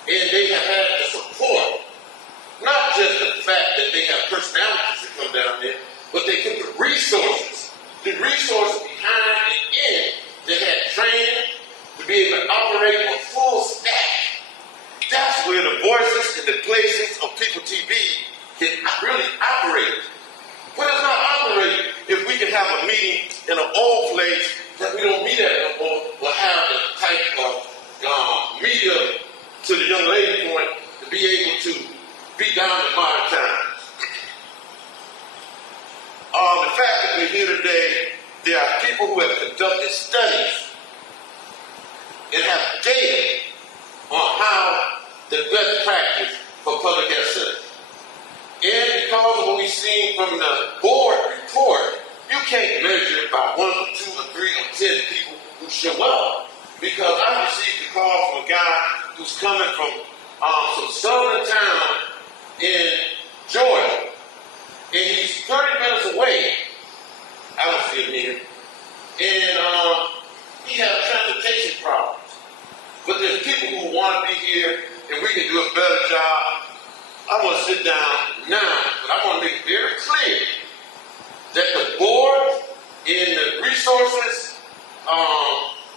and they have had the support. Not just the fact that they have personalities that come down there, but they put the resources behind and in. They had training to be able to operate on full stack. That's where the voices and the places of People TV can really operate. But it's not operating if we can have a meeting in an old place that we don't meet at no more, or have the type of media, to the young lady point, to be able to be down in modern times. The fact that we're here today, there are people who have conducted studies and have scale on how the best practice for public access. And because of what we've seen from the board report, you can't measure it by 1 or 2 or 3 or 10 people who show up. Because I received a call from a guy who's coming from some southern town in Georgia, and he's 30 minutes away. I don't see him here. And he has transportation problems. But there's people who want to be here, and we can do a better job. I want to sit down now, but I want to make it very clear that the board and the resources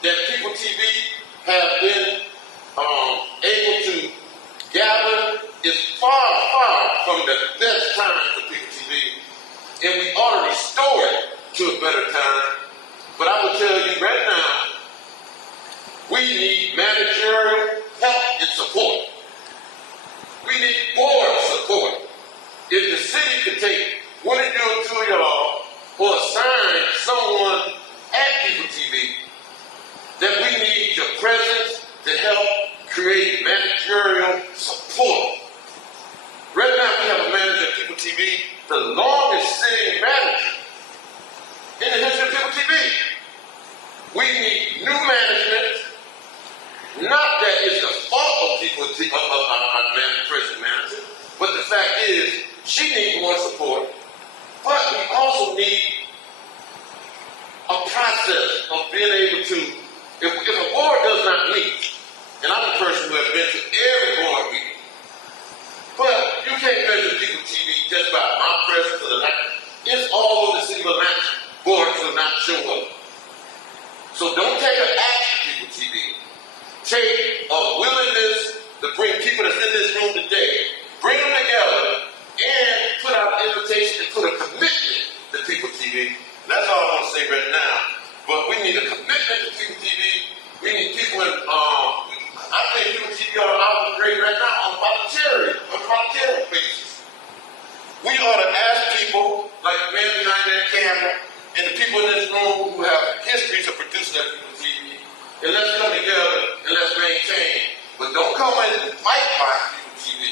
that People TV have been able to gather is far, far from the best time for People TV, and we ought to restore it to a better time. But I will tell you right now, we need managerial help and support. We need board support. If the city could take 1 or 2 of y'all or assign someone at People TV, that we need your presence to help create managerial support. Right now we have a manager at People TV, the longest sitting manager in the history of People TV. We need new management. Not that it's the fault of People TV, our present manager, but the fact is she needs more support. But we also need a process of being able to, if a board does not meet, and I'm a person who has been to every board meeting, but you can't measure People TV just by my presence or the lack. It's all over the city of Atlanta. Boards will not show up. So don't take an action, People TV. Take a willingness to bring people that's in this room today, bring them together, and put out an invitation and put a commitment to People TV. That's all I want to say right now. But we need a commitment to People TV. We need people in, I think People TV are operating right now on a volunteer basis. We ought to ask people, like the man behind that camera, and the people in this room who have histories of producing at People TV, and let's come together and let's maintain. But don't come in and fight by People TV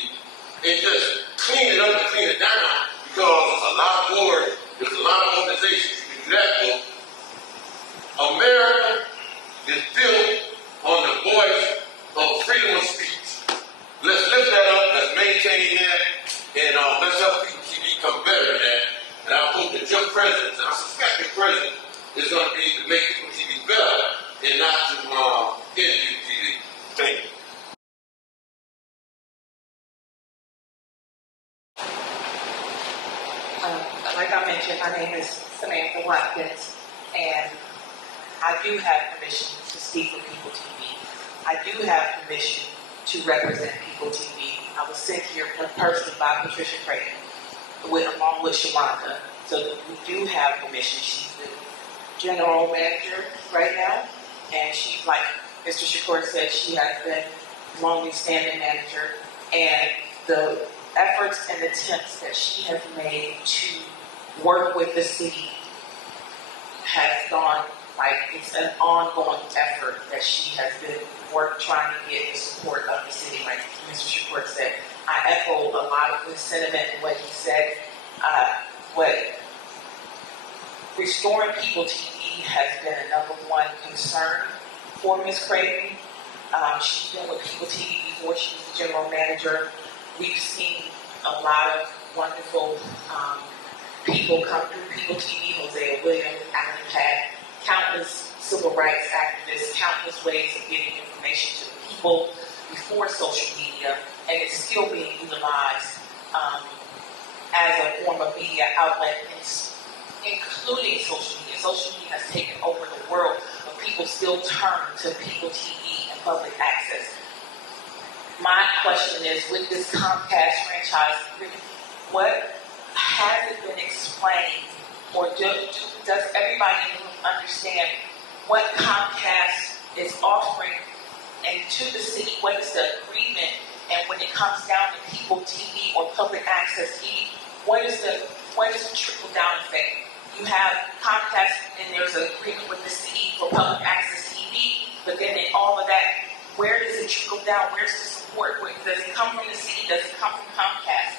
and just clean it up and clean it down, because there's a lot of boards, there's a lot of organizations who do that for. America is built on the voice of freedom of speech. Let's lift that up, let's maintain that, and let's help People TV come better than that. And I hope that your presence, and I suspect your presence, is going to be to make People TV better and not to end People TV. Thank you. Like I mentioned, my name is Samantha Watkins, and I do have permission to speak for People TV. I do have permission to represent People TV. I was sent here personally by Patricia Creighton, along with SHALONDA. So we do have permission. She's the general manager right now, and she's, like Mr. Shakur said, she has been longest standing manager, and the efforts and attempts that she has made to work with the city has gone, like, it's an ongoing effort that she has been trying to get the support of the city, like Mr. Shakur said. I echo a lot of the sentiment in what he said. Restoring People TV has been a #1 concern for Ms. Creighton. She's been with People TV before she was the general manager. We've seen a lot of wonderful people come through People TV. Hosea Williams, Alan Pack, countless civil rights activists, countless ways of getting information to the people before social media, and it's still being utilized as a form of media outlet, including social media. Social media has taken over the world, but people still turn to People TV and public access. My question is, with this Comcast franchise agreement, what has it been explained, or does everybody understand what Comcast is offering and to the city? What is the agreement? And when it comes down to People TV or public access TV, what is the trickle down effect? You have Comcast, and there's an agreement with the city for public access TV, but then in all of that where does it trickle down? Where's the support? Does it come from the city? Does it come from Comcast?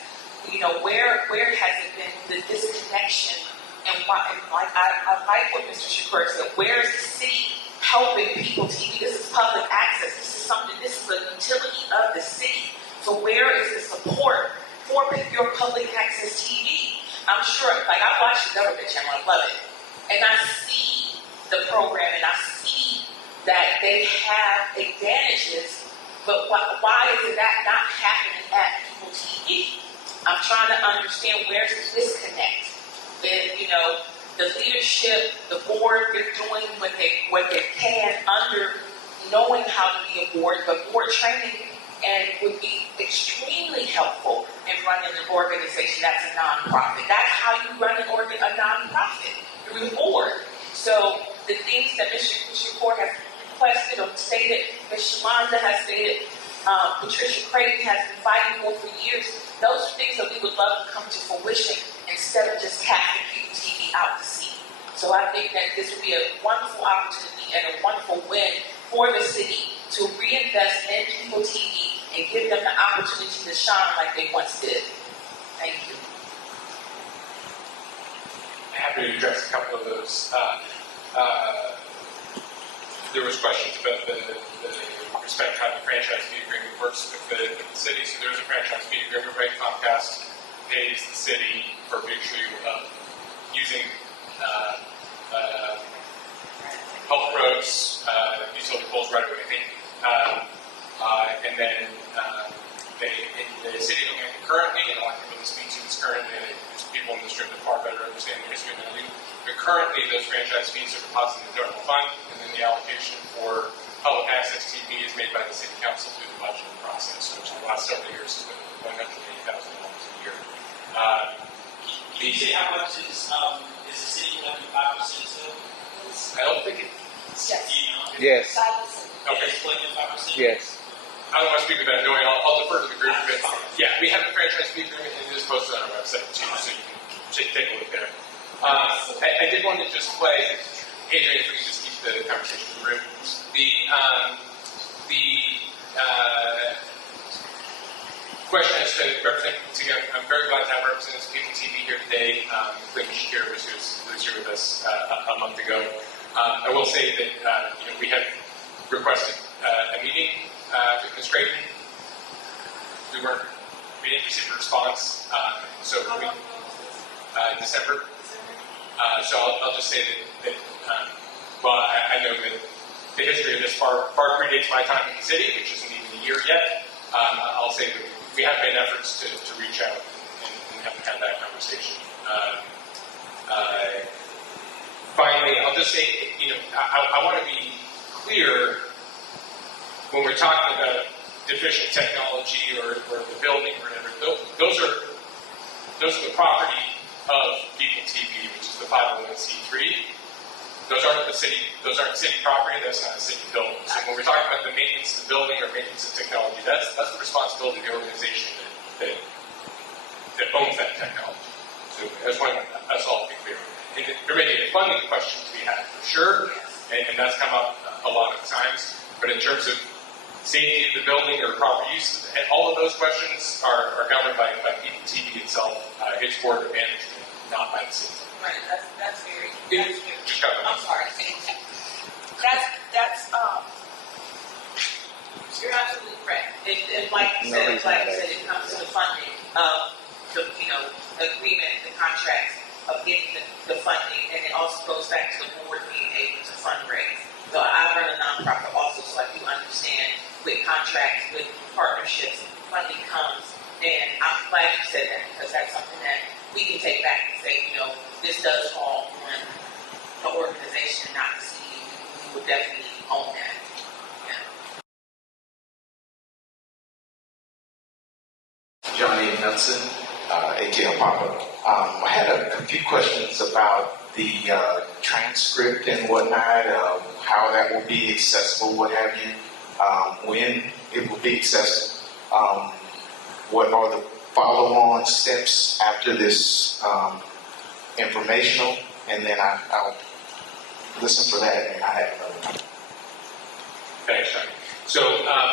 You know, where has it been, the disconnection? And why, and like, I like what Mr. Shakur said, where is the city helping people TV? This is public access. This is a utility of the city. So where is the support for your public access TV? I'm sure, like, I watch the government channel, I love it. And I see the program and I see that they have advantages, but why is that not happening at People TV? I'm trying to understand where's the disconnect. And, you know, the leadership, the board, they're doing what they can under knowing how to be a board, but board training and would be extremely helpful in running an organization that's a nonprofit. That's how you run a nonprofit, through the board. So the things that Mr. Shakur has requested or stated, Ms. Shalonda has stated, Patricia Creighton has been fighting for years, those are things that we would love to come to fruition instead of just tapping People TV out to sea. So I think that this would be a wonderful opportunity and a wonderful win for the city to reinvest in People TV and give them the opportunity to shine like they once did. Thank you. Happy to address a couple of those. There was questions about the respect to how the franchise fee agreement works with the city. So there's a franchise fee agreement, right? Comcast pays the city for virtue of using public roads, utility poles right away, I think. And then the city looking at it currently, and I'll have to speak to this currently, and people in this room that far better understand the history than I do. But currently, those franchise fees are deposited in the general fund, and then the allocation for public access TV is made by the city council through the budgeting process, which in the last several years has been $180,000 a year. Can you say how much is the city collecting 5% still? I don't think it. Yes. Okay. It's collecting 5%? Yes. I don't want to speak about doing. I'll defer to the group. But yeah, we have the franchise fee agreement, and it is posted on our website too, so you can take a look there. I did want to just play, Adrian, if we can just keep the conversation in the room. The question as to Representative Tiga, I'm very glad to have Representative People TV here today, including Shakir, who was here with us a month ago. I will say that we have requested a meeting with Ms. Creighton. We didn't receive a response, so we December. So I'll just say that well, I know that the history of this far predates my time in the city, which isn't even a year yet. I'll say that we have made efforts to reach out and have that conversation. Finally, I'll just say, I want to be clear when we're talking about deficient technology or the building or whatever. Those are the property of People TV, which is the 501c3. Those aren't city property. That's not a city building. So when we're talking about the maintenance of the building or maintenance of technology, that's the responsibility of the organization that owns that technology. So I just want us all to be clear. And there may be a funding question to be had for sure, and that's come up a lot of times. But in terms of safety of the building or proper use, and all of those questions are governed by People TV itself, its board of management, not by the city. Right, that's very. Just cover I'm sorry. That's you're absolutely correct. And like you said, it comes to the funding of the agreement, the contracts of getting the funding, and it also goes back to the board being able to fundraise. So I run a nonprofit also, so I do understand with contracts, with partnerships, funding comes, and I'm glad you said that because that's something that we can take back and say, this does fall on the organization, not the city. We would definitely own that. Johnny NUTSON, ATL Papa. I had a few questions about the transcript and whatnot, how that will be accessible, what have you, when it will be accessible, what are the follow-on steps after this informational, and then I'll listen for that, and I have another one. Thanks, Sean. So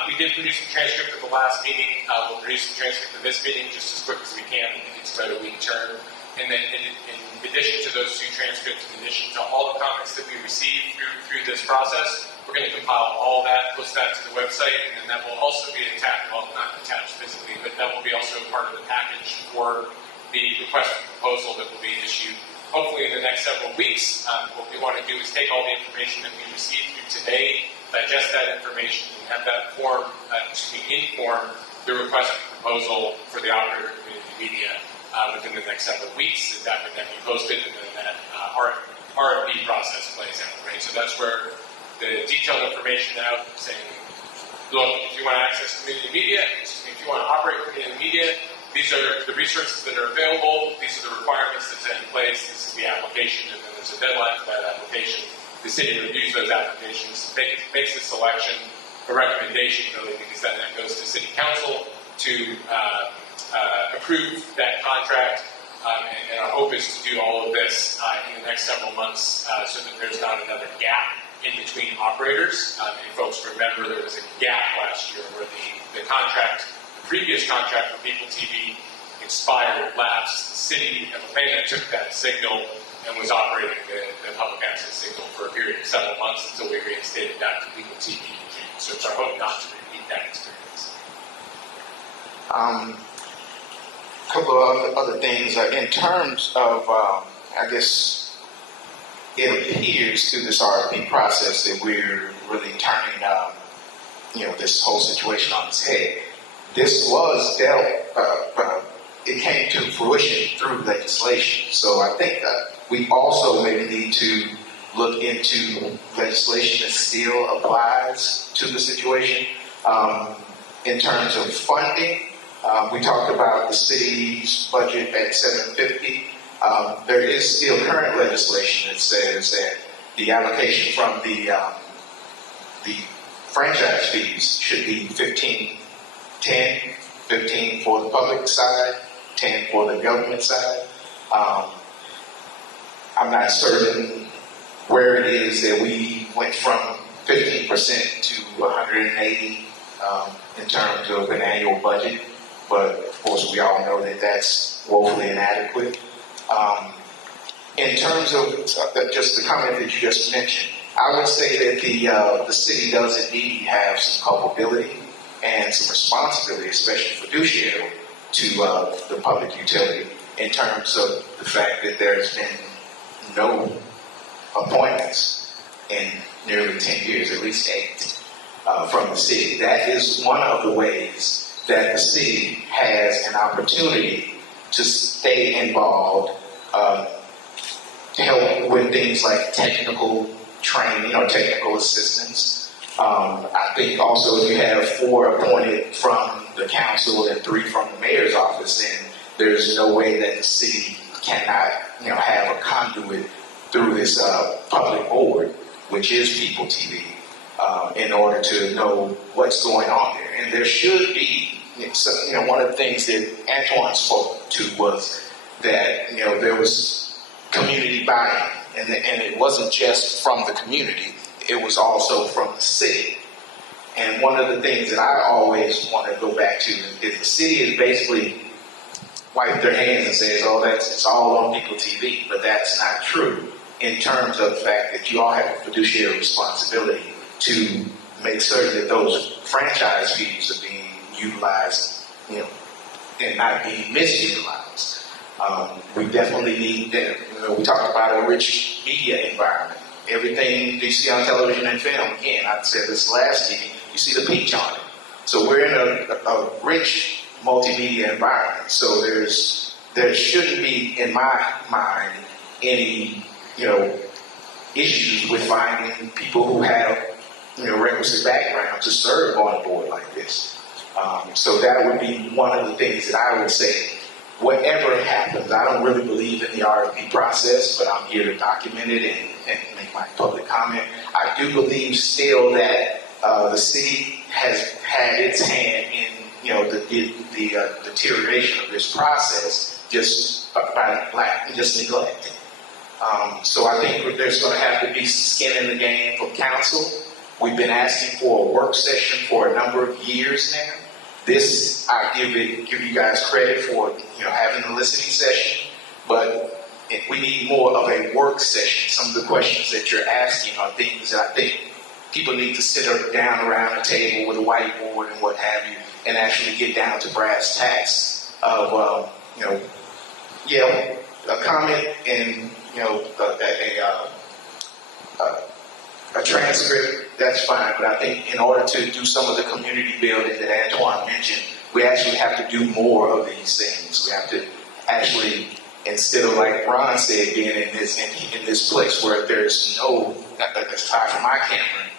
we did produce the transcript of the last meeting. We'll produce the transcript of this meeting just as quick as we can. It's about a week term. And then in addition to those two transcripts, in addition to all the comments that we received through this process, we're going to compile all that, post that to the website, and then that will also be attached, well, not attached physically, but that will be also part of the package for the request for proposal that will be issued hopefully in the next several weeks. What we want to do is take all the information that we received through today, digest that information, and have that inform the request for proposal for the operator community media within the next several weeks. That would then be posted, and then that RFP process plays out, right? So that's where the detailed information out saying, look, if you want to access community media, if you want to operate community media, these are the resources that are available, these are the requirements that's in place, this is the application, and then there's a deadline for that application. The city reviews those applications, makes a selection, a recommendation really, because then that goes to city council to approve that contract, and our hope is to do all of this in the next several months so that there's not another gap in between operators. And folks remember there was a gap last year where the previous contract for People TV expired, lapsed. The city of Atlanta took that signal and was operating the public access signal for a period of several months until we reinstated that to People TV in June. So it's our hope not to repeat that experience. A couple of other things. In terms of, I guess, it appears through this RFP process that we're really turning, this whole situation on its head. This was dealt, it came to fruition through legislation. So I think we also maybe need to look into legislation that still applies to the situation. In terms of funding, we talked about the city's budget at $750. There is still current legislation that says that the allocation from the franchise fees should be 15 for the public side, 10 for the government side. I'm not certain where it is that we went from 15% to 180 in terms of an annual budget, but of course we all know that that's woefully inadequate. In terms of just the comment that you just mentioned, I would say that the city does indeed have some culpability and some responsibility, especially fiduciary, to the public utility in terms of the fact that there's been no appointments in nearly 10 years, at least 8, from the city. That is one of the ways that the city has an opportunity to stay involved, to help with things like technical training or technical assistance. I think also if you have 4 appointed from the council and 3 from the mayor's office, then there's no way that the city cannot, have a conduit through this public board, which is People TV, in order to know what's going on there. And there should be, one of the things that Antoine spoke to was that, there was community buy-in, and it wasn't just from the community, it was also from the city. And one of the things that I always want to go back to is the city is basically wiped their hands and says, it's all on People TV, but that's not true in terms of the fact that you all have a fiduciary responsibility to make certain that those franchise fees are being utilized, and not being misutilized. We definitely need that. We talked about a rich media environment. Everything you see on television and film, again, I said this last meeting, you see the peach on it. So we're in a rich multimedia environment. So there shouldn't be, in my mind, any, issues with finding people who have, requisite background to serve on a board like this. So that would be one of the things that I would say. Whatever happens, I don't really believe in the RFP process, but I'm here to document it and make my public comment. I do believe still that the city has had its hand in, the deterioration of this process just by neglect. So I think there's going to have to be skin in the game from council We've been asking for a work session for a number of years now. This, I give you guys credit for, having the listening session, but we need more of a work session. Some of the questions that you're asking are things that I think people need to sit down around a table with a whiteboard and what have you, and actually get down to brass tacks of, a comment and, a transcript, that's fine, but I think in order to do some of the community building that Antoine mentioned, we actually have to do more of these things. We have to actually, instead of like Ron said, being in this place where there's no, aside from my camera,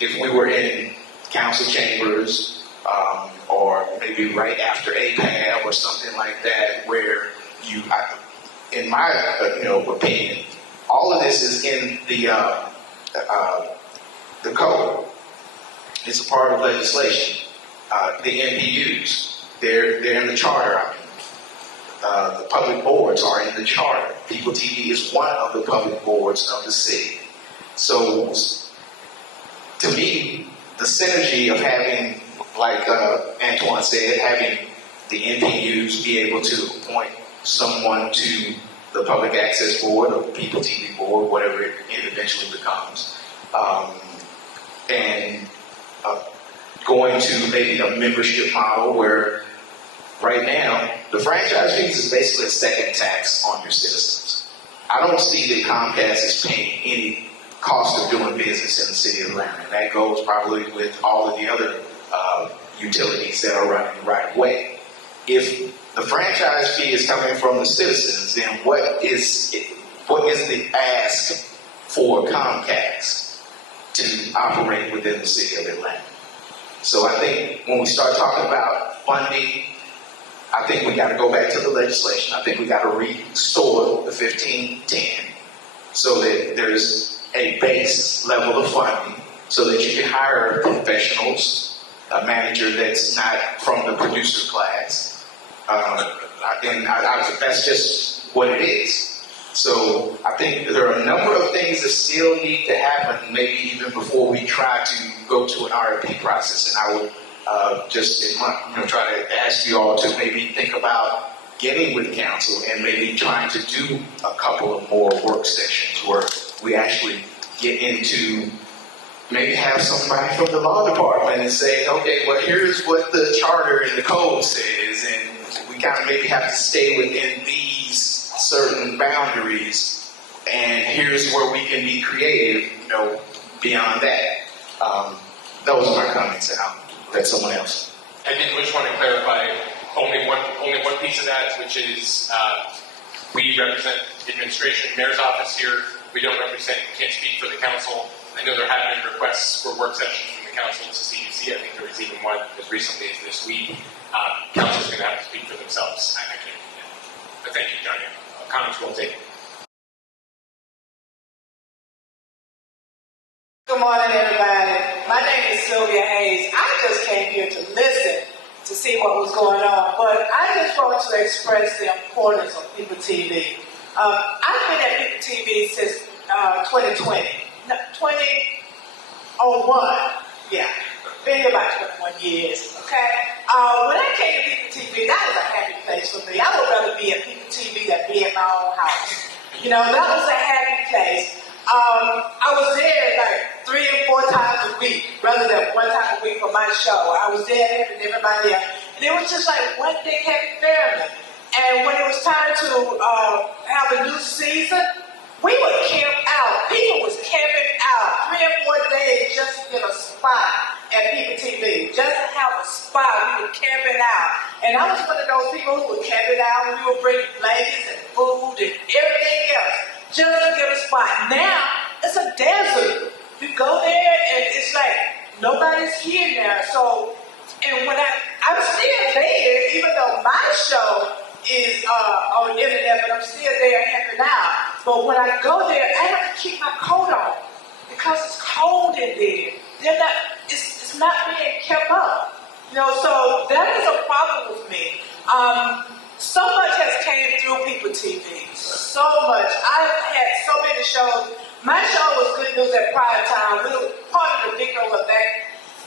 if we were in council chambers, or maybe right after APAB or something like that, where in my opinion, all of this is in the code. It's a part of legislation. The NPUs, they're in the charter. The public boards are in the charter. People TV is one of the public boards of the city. So, to me, the synergy of having, like Antoine said, having the NPUs be able to appoint someone to the Public Access Board or the People TV Board, whatever it eventually becomes, and going to maybe a membership model where right now the franchise fees is basically a second tax on your citizens. I don't see that Comcast is paying any cost of doing business in the city of Atlanta, and that goes probably with all of the other utilities that are running the right way. If the franchise fee is coming from the citizens, then what is the ask for Comcast to operate within the city of Atlanta? So I think when we start talking about funding, I think we got to go back to the legislation. I think we got to restore the 1510 so that there's a base level of funding so that you can hire professionals, a manager that's not from the producer class. That's just what it is. So I think there are a number of things that still need to happen, maybe even before we try to go to an RFP process. And I would try to ask you all to maybe think about getting with council and maybe trying to do a couple of more work sessions where we actually get into, maybe have somebody from the law department and say, okay, well, here's what the charter and the code says, and we kind of maybe have to stay within these certain boundaries, and here's where we can be creative, beyond that. Those are my comments, and I'll let someone else. I did just want to clarify only one piece of that, which is we represent the administration, mayor's office here. We don't can't speak for the council. I know there have been requests for work sessions from the council to CDC. I think there was even one as recently as this week. Council's going to have to speak for themselves. I can't do that. But thank you, Johnny. Comments will take. Good morning, everybody. My name is Sylvia Hayes. I just came here to listen to see what was going on, but I just want to express the importance of People TV. I've been at People TV since 2020. No, 2001. Yeah, been here about 21 years. Okay. When I came to People TV, that was a happy place for me. I would rather be at People TV than be at my own house. That was a happy place. I was there like 3 and 4 times a week, rather than 1 time a week for my show. I was there helping everybody else. And it was just like one big happy family. And when it was time to have a new season, we would camp out. People was camping out 3 or 4 days just to get a spot at People TV. Just to have a spot, we were camping out. And I was one of those people who would camp it out, and we would bring blankets and food and everything else just to get a spot. Now, it's a desert. You go there, and it's like, nobody's here now. So, and when I'm still there, even though my show is on the internet, but I'm still there helping out. But when I go there, I have to keep my coat on because it's cold in there. It's not being kept up. So that is a problem with me. So much has came through People TV. So much. I've had so many shows My show was Good News at Prime Time. We were part of the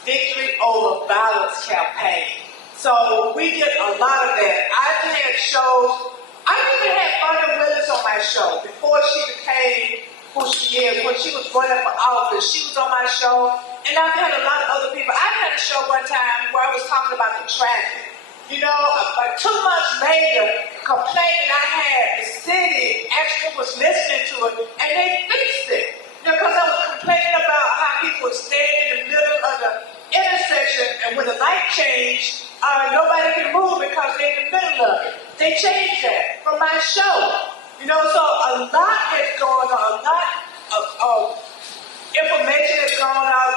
Victory Over Violence campaign. So we did a lot of that. I've had shows. I even had Fonda Willis on my show before she became who she is. When she was running for office, she was on my show. And I've had a lot of other people. I had a show one time where I was talking about the traffic. You know, about 2 months later, the complaint that I had, the city actually was listening to it, and they fixed it. Because I was complaining about how people would stand in the middle of the intersection, and when the light changed, nobody could move because they're in the middle of it. They changed that from my show. You know, so a lot has gone on, a lot of information has gone out.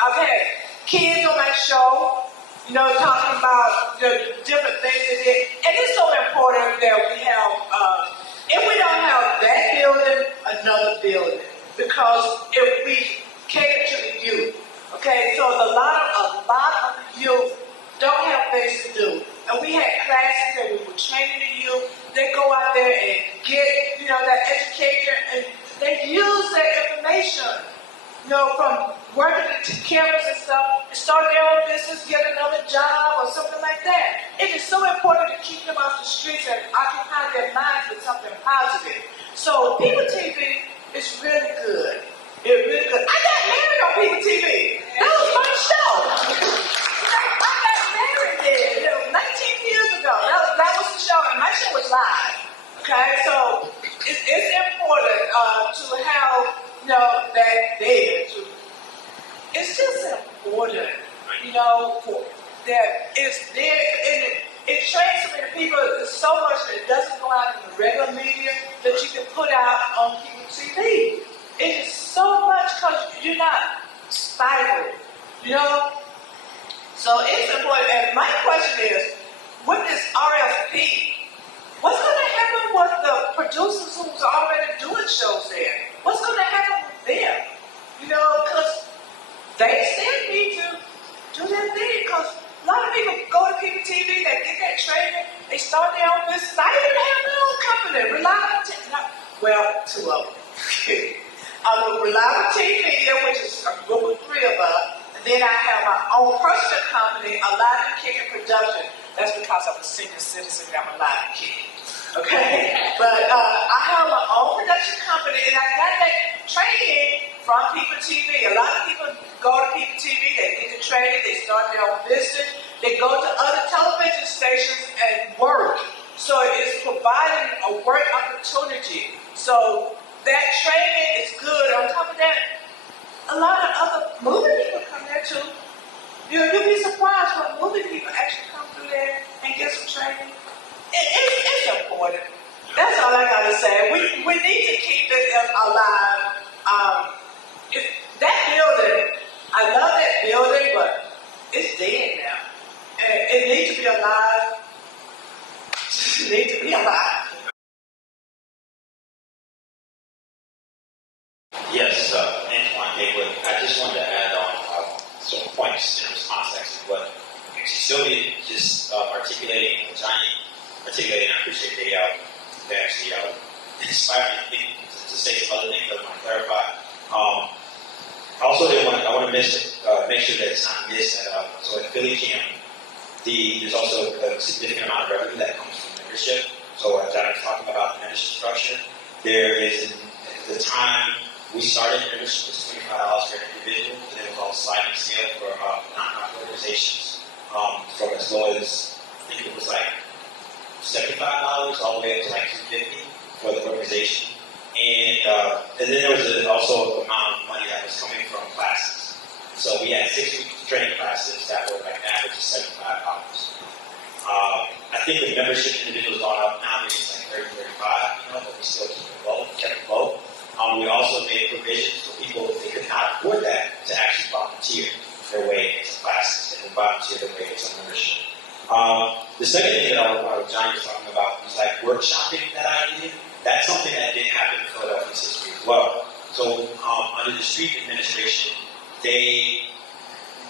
I've had kids on my show, you know, talking about the different things they did. And it's so important that we have, if we don't have that building, another building. Because if we cater to the youth, okay, so a lot of the youth don't have things to do. And we had classes that we were training the youth. They go out there and get, you know, that education, and they use that information, you know, from working at campus and stuff, and start their own business, get another job or something like that. It is so important to keep them off the streets and occupy their minds with something positive. So People TV is really good. It's really good. I got married on People TV. That was my show. I got married there, 19 years ago. That was the show, and my show was live. Okay, so it's important to have, you know, that there. It's just important, you know, that it's there, and it trains so many people. There's so much that doesn't go out in the regular media that you can put out on People TV. It is so much because you're not stifled, you know. So it's important. And my question is, with this RFP, what's going to happen with the producers who's already doing shows there? What's going to happen with them? You know, because they still need to do their thing. Because a lot of people go to People TV, they get that training, they start their own business. I even have my own company, Reliable TV. Well, 2 of them. I'm with Reliable TV, which is a group of 3 of us. And then I have my own personal company, Alive and Kicking Production. That's because I'm a senior citizen and I'm alive and kicking. Okay? But I have my own production company, and I got that training from People TV. A lot of people go to People TV, they get the training, they start their own business, they go to other television stations and work. So it's providing a work opportunity. So that training is good. On top of that, a lot of other movie people come there too. You'll be surprised when movie people actually come through there and get some training. It's important. That's all I gotta say. We need to keep it alive. That building, I love that building, but it's dead now. And it needs to be alive. It needs to be alive. Yes, Antoine Haywood. I just wanted to add on some points in response to what Sylvia just articulating, and Johnny articulating. I appreciate they actually inspired me to say some other things that I want to clarify. Also, I want to make sure that it's not missed that so at PHILLYCAM, there's also a significant amount of revenue that comes from membership. So Johnny was talking about the membership structure. There is, at the time we started, membership was $25 for an individual, and then it was all sliding scale for nonprofit organizations, from as low as, I think it was like $75 all the way up to like $250 for the organization. And then there was also an amount of money that was coming from classes. So we had 6-week training classes that were like average of $75. I think the membership individuals gone up now, maybe it's like 30, 35, but we still kept it low. We also made provisions for people if they could not afford that to actually volunteer their way into classes and volunteer their way into membership. The second thing that Johnny was talking about was like workshopping that I did. That's something that did happen in Philadelphia's history as well. So under the street administration, they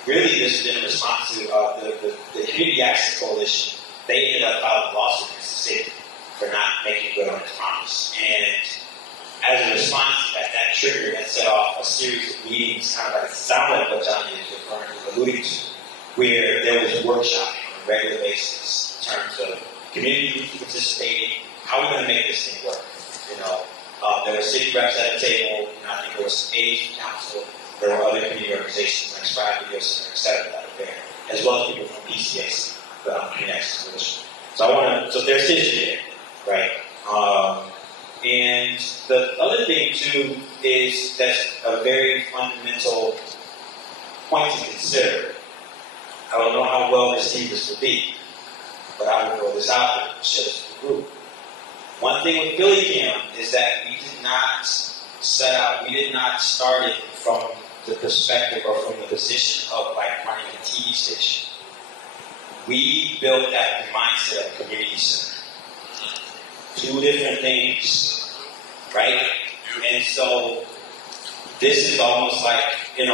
really just in response to the Community Access Coalition, they ended up filing a lawsuit against the city for not making good on its promise. And as a response to that, that triggered where there was workshopping on a regular basis in terms of community participating, how are we going to make this thing work? There were city reps at the table, I think there was some aides from council, there were other community organizations like Scribe Video Center, et cetera, that were there, as well as people from PCAC, the Connections Coalition. So there's history there, right? And the other thing too is that's a very fundamental point to consider. I don't know how well received this will be, but I will throw this out there and share this with the group. One thing with PHILLYCAM is that we did not start it from the perspective or from the position of like running a TV station. We built that mindset of community center. Two different things, right? And so this is almost like, and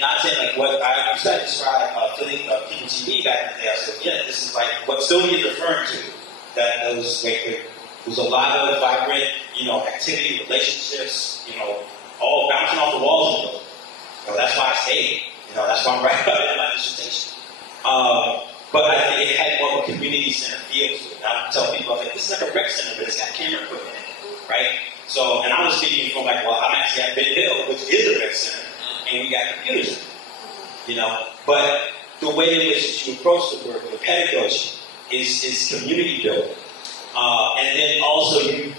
not saying like what I used to describe Philly People TV back in the day. I said, yeah, this is like what Sylvia is referring to. That those there's a lot of vibrant, activity, relationships, all bouncing off the walls. That's why I stayed. That's why I'm right about it in my dissertation. But I think it had more of a community center feel to it. I tell people, I was like, this is like a rec center, but it's got camera equipment in it, right? So, and I was speaking from like, well, I'm actually at Big Hill, which is a rec center, and we got computers in it, But the way in which you approach the work, the pedagogy, is community building. And then also you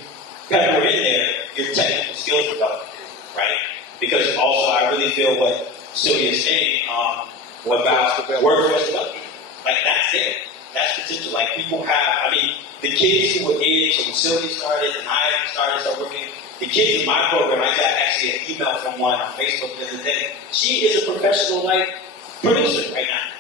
pepper in there your technical skills development, right? Because also I really feel what Sylvia is saying about workforce development. Like that's it. That's potential. Like people have, the kids who were in, so when Sylvia started and I started working, the kids in my program, I got actually an email from one on Facebook the other day. She is a professional producer right now.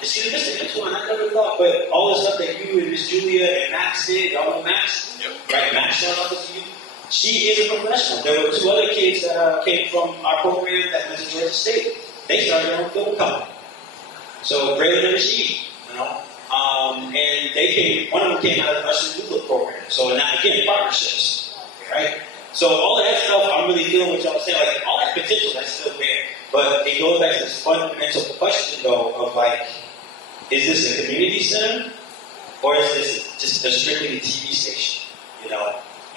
And she's a Mr. Antoine, I never thought, but all the stuff that you and Miss Julia and Max did, y'all know Max? Yep. Right, Max showed up to you. She is a professional. There were two other kids that came from our program that went to Georgia State. They started their own film company. So Braylon and Rashid, and they came, one of them came out of the Usher Youth Look program. So now again, partnerships, right? So all of that stuff, I'm really feeling what y'all saying, like all that potential that's still there. But it goes back to this fundamental question though of is this a community center or is this just a strictly TV station? And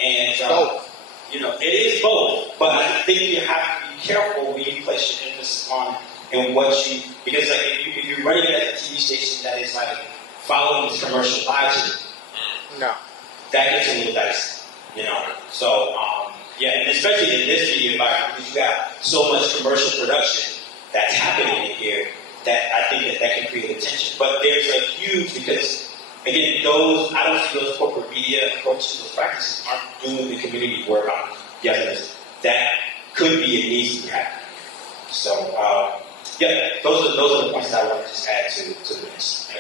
it is both. But I think you have to be careful when you place your emphasis on and because if you're running it at a TV station that is following this commercial logic, no, that gets a little dicey, So and especially in this video environment, because you got so much commercial production that's happening in here that I think that can create attention. But there's a huge, because again, I don't see those corporate media approaches, those practices aren't doing the community work on that could be and needs to be happening. So those are the points that I want to just add to this.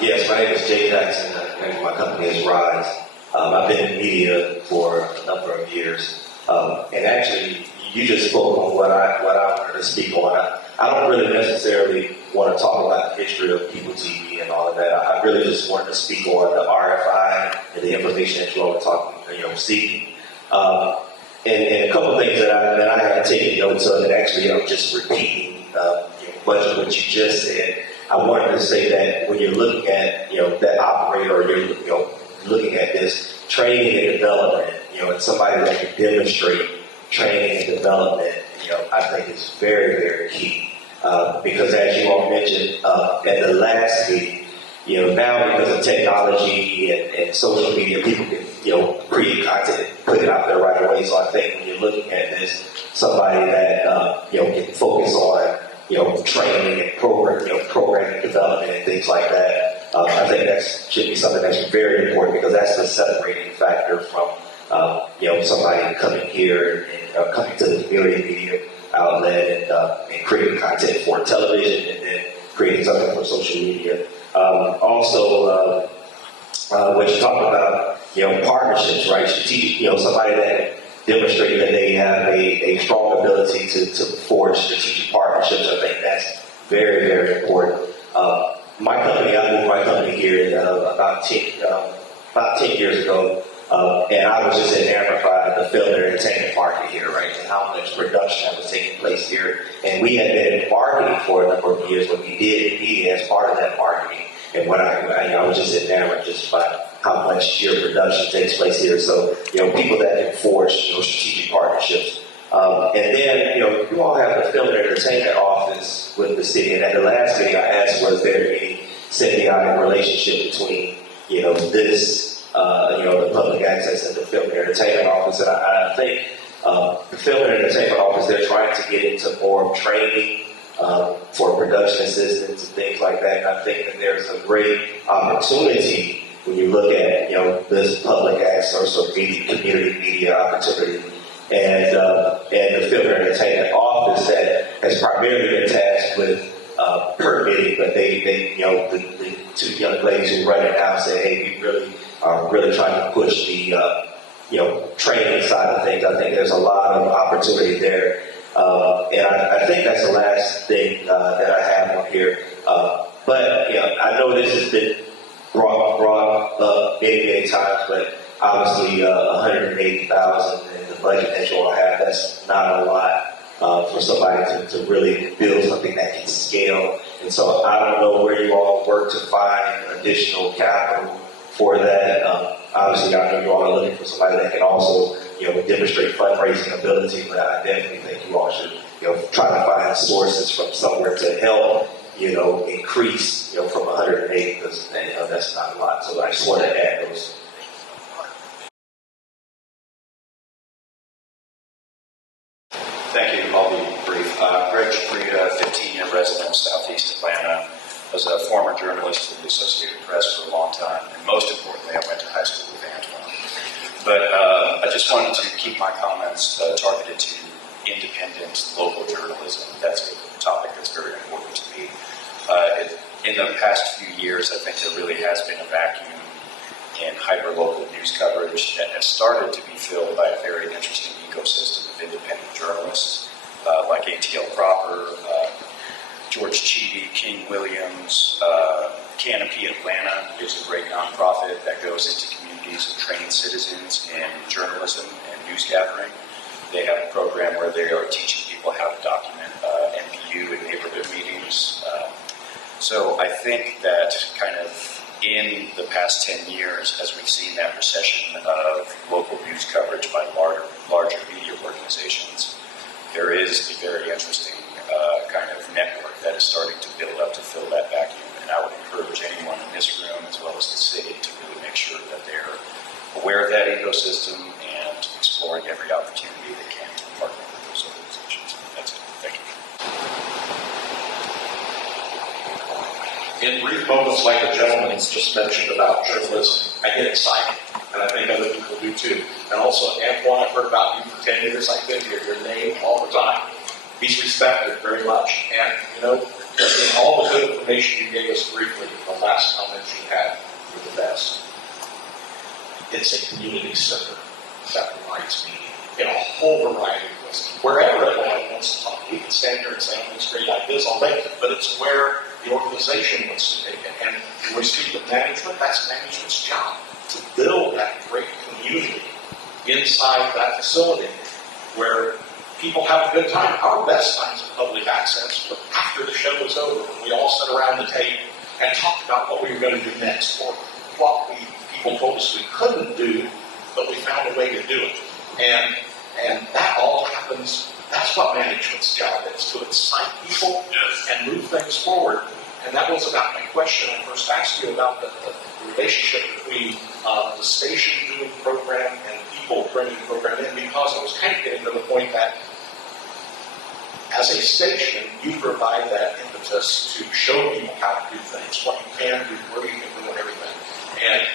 Yes, my name is Jay Jackson, and my company is Rise. I've been in media for a number of years, and actually, you just spoke on what I wanted to speak on. I don't really necessarily want to talk about the history of People TV and all of that. I really just wanted to speak on the RFI and the information that you all were talking, seeking. And a couple of things that I had taken notes of, and actually I'm just repeating much of what you just said. I wanted to say that when you're looking at that operator, or you're looking at this training and development, and somebody that can demonstrate training and development, I think is very, very key. Because as you all mentioned at the last meeting, now because of technology and social media, people can create content and put it out there right away. So I think when you're looking at this, somebody that can focus on training and programming development and things like that. I think that should be something that's very important, because that's the separating factor from somebody coming here and coming to the community media outlet and creating content for television and then creating something for social media. Also, when you talk about partnerships, right? Strategic, somebody that demonstrated that they have a strong ability to forge strategic partnerships. I think that's very, very important. I moved my company here about 10 years ago And I was just enamored by the film and entertainment market here, right, and how much production that was taking place here. And we had been marketing for a number of years, but we did media as part of that marketing. And what I was just enamored just by how much sheer production takes place here. So, people that can forge, strategic partnerships. And then, you all have the film and entertainment office with the city. And at the last meeting, I asked, was there any symbiotic relationship between, this, the public access and the film and entertainment office? And I think the film and entertainment office, they're trying to get into more training for production assistants and things like that. And I think that there's a great opportunity when you look at, this public access or community media opportunity. And the film and entertainment office that has primarily been tasked with permitting, but they the two young ladies who run it now say, hey, we really are really trying to push the training side of things. I think there's a lot of opportunity there, and I think that's the last thing that I have on here. But I know this has been brought up many times, but obviously, $180,000 in the budget that you all have, that's not a lot for somebody to really build something that can scale. And so I don't know where you all work to find additional capital for that. Obviously, I know you all are looking for somebody that can also, demonstrate fundraising ability, but I definitely think you all should, try to find sources from somewhere to help, increase, from 180, because that's not a lot. So I just want to add those. Thank you. I'll be brief. Greg Frieda, 15-year resident of Southeast Atlanta. I was a former journalist for the Associated Press for a long time, and most importantly, I went to high school with Antoine. But I just wanted to keep my comments targeted to independent local journalism. That's a topic that's very important to me. In the past few years, I think there really has been a vacuum in hyperlocal news coverage that has started to be filled by a very interesting ecosystem of independent journalists like ATL Proper, George Chidi, King Williams, Canopy Atlanta is a great nonprofit that goes into communities and trains citizens in journalism and news gathering. They have a program where they are teaching people how to document NPU and neighborhood meetings. So I think that kind of in the past 10 years, as we've seen that recession of local news coverage by larger media organizations, there is a very interesting kind of network that is starting to build up to fill that vacuum. And I would encourage anyone in this room, as well as the city, to really make sure that they're aware of that ecosystem and exploring every opportunity they can to partner with those organizations. That's it. Thank you. In brief moments like the gentleman just mentioned about journalism, I get excited, and I think other people do too. And also, Antoine, I've heard about you for 10 years. I've been here, your name all the time. He's respected very much. And, in all the good information you gave us briefly, the last comments you had were the best. It's a community center that provides media in a whole variety of ways. Wherever anyone wants to talk, we can stand here and say, oh, these great ideas all day, but it's where the organization wants to take it. And when we speak of management, that's management's job, to build that great community inside that facility where people have a good time. Our best times of public access were after the show was over, when we all sat around the table and talked about what we were going to do next, or what people told us we couldn't do, but we found a way to do it. And that all happens. That's what management's job is, to excite people and move things forward. And that was about my question I first asked you about the relationship between the station doing program and people bringing the program in, because I was kind of getting to the point that as a station, you provide that impetus to show people how to do things, what you can do, where you can do and everything. And,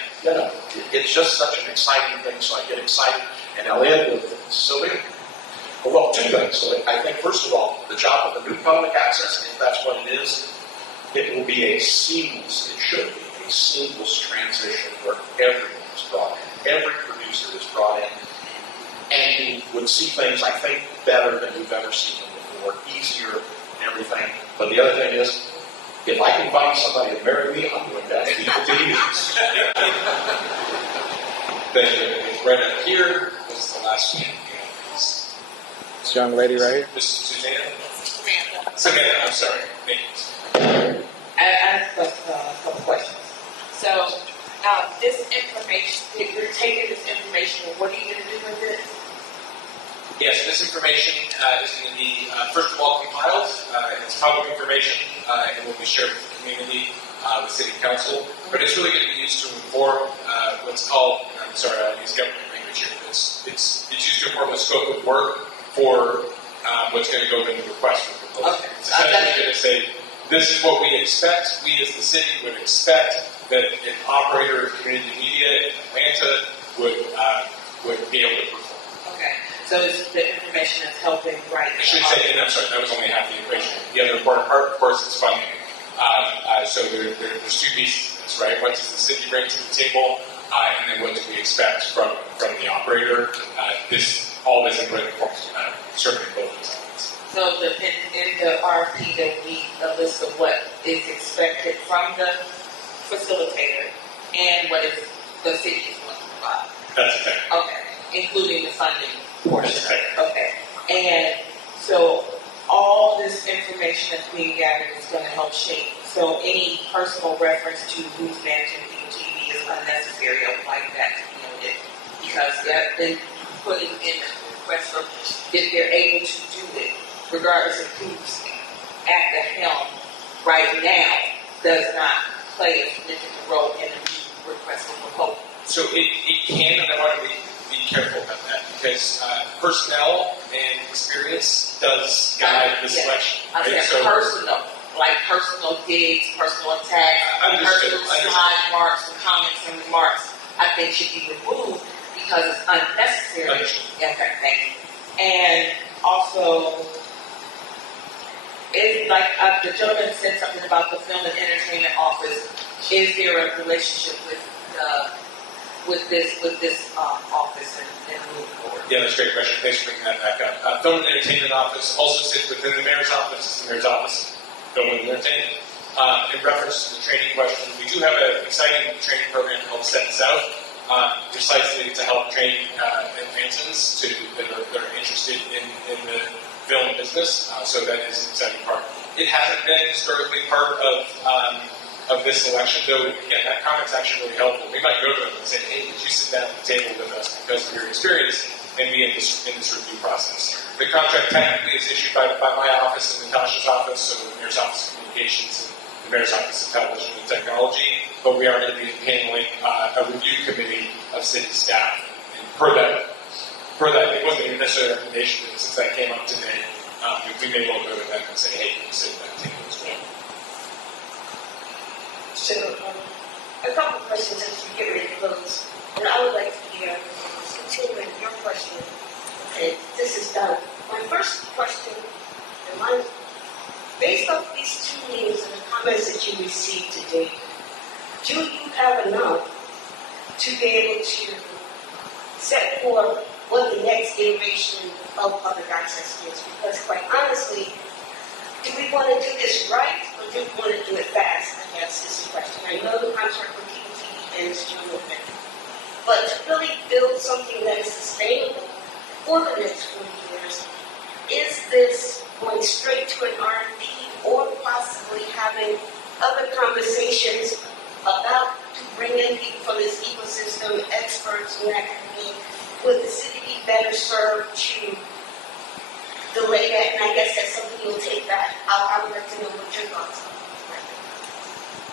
it's just such an exciting thing, so I get excited. And I'll end with Sylvia. Well, two things. So I think, first of all, the job of the new public access, if that's what it is, it will be a seamless, it should be a seamless transition where everyone is brought in, every producer is brought in, and you would see things, I think, better than you've ever seen them before, easier and everything. But the other thing is, if I can find somebody to marry me, I'm doing that. Then right up here was the last one. This young lady right here. Miss Suzanne? Samantha, I'm sorry. Thank you. I have a couple questions. So, this information, you're taking this information, and what are you going to do with it? Yes, this information is going to be, first of all, compiled. It's public information, and will be shared with the community, with City Council. But it's really going to be used to inform what's called, I'm sorry, I'll use government language here. It's used to inform the scope of work for what's going to go in the request for proposal. Okay. It's essentially going to say, this is what we expect. We as the city would expect that an operator of community media in Atlanta would be able to perform. Okay. So it's the information that's helping write. I should say, and I'm sorry, that was only half the equation. The other important part, of course, is funding. So there's two pieces to this, right? What does the city bring to the table, and then what do we expect from the operator? All this input informs certainly both of those elements. So in the RFP, there will be a list of what is expected from the facilitator and what is the city is going to provide. That's exactly. Okay, including the funding portion. That's exactly. Okay, and so all this information that's being gathered is going to help shape. So any personal reference to who's managing PTV is unnecessary. I would like that to be noted because they've been putting in the request for if they're able to do it, regardless of who's at the helm right now, does not play a significant role in the request for proposal. So it can, and I want to be careful about that because personnel and experience does guide the selection. I Right? said personal, like personal digs, personal attacks, Understood. personal slide marks, and comments and remarks, I think should be removed because it's unnecessary. Understood. Yeah, okay, thank you. And also, it's like the gentleman said something about the film and entertainment office. Is there a relationship with this office and moving forward? Yeah, that's a great question. Thanks for bringing that back up. Film and Entertainment Office also sits within the Mayor's Office. It's the Mayor's Office, Film and Entertainment. In reference to the training question, we do have an exciting training program called Set South, precisely to help train Atlantans that are interested in the film business. So that is an exciting part. It hasn't been historically part of this selection, though, again, that comment's actually really helpful. We might go to them and say, hey, would you sit down at the table with us because of your experience and be in this review process. The contract technically is issued by my office and Natasha's office, so the Mayor's Office of Communications and the Mayor's Office of Television and Technology, but we are going to be paneling a review committee of city staff. And per that, it wasn't even necessarily a recommendation, but since that came up today, we may well go to them and say, hey, can you sit at that table as well? So, a couple of questions as we get ready to close. And I would like to hear, continuing your question, okay, this is done. My first question, based off these 2 meetings and the comments that you received today, do you have enough to be able to set forth what the next iteration of public access is? Because quite honestly, do we want to do this right or do we want to do it fast? I guess is the question. I know the contract with PTV ends June of May. But to really build something that is sustainable for the next 40 years, is this going straight to an RFP or possibly having other conversations about to bring in people from this ecosystem, experts in academia? Would the city be better served to delay that? And I guess that's something you'll take back. I would like to know what your thoughts are.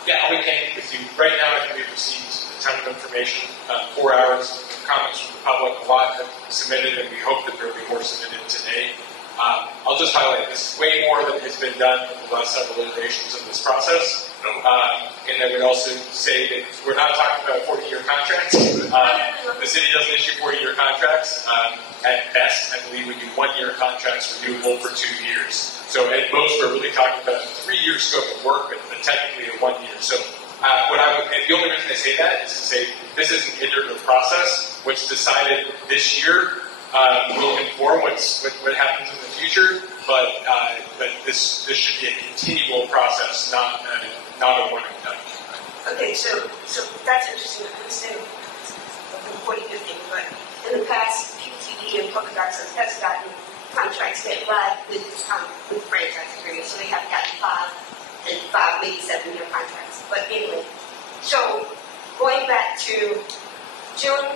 Yeah, I'll be candid with you. Right now, I think we've received a ton of information, 4 hours of comments from the public. A lot have been submitted, and we hope that there will be more submitted today. I'll just highlight this is way more than has been done in the last several iterations of this process. And I would also say that we're not talking about 40-year contracts. The city doesn't issue 40-year contracts. At best, I believe we do 1-year contracts renewable for 2 years. So at most, we're really talking about a 3-year scope of work, but technically a 1 year. So the only reason I say that is to say this is an iterative process. What's decided this year will inform what happens in the future, but this should be a continual process, not a one and done. Okay, so that's interesting. I understand. report anything, but in the past, PTV and public access has gotten contracts that ride with the franchise agreement, so they have gotten 5, maybe 7-year contracts. But anyway, so going back to June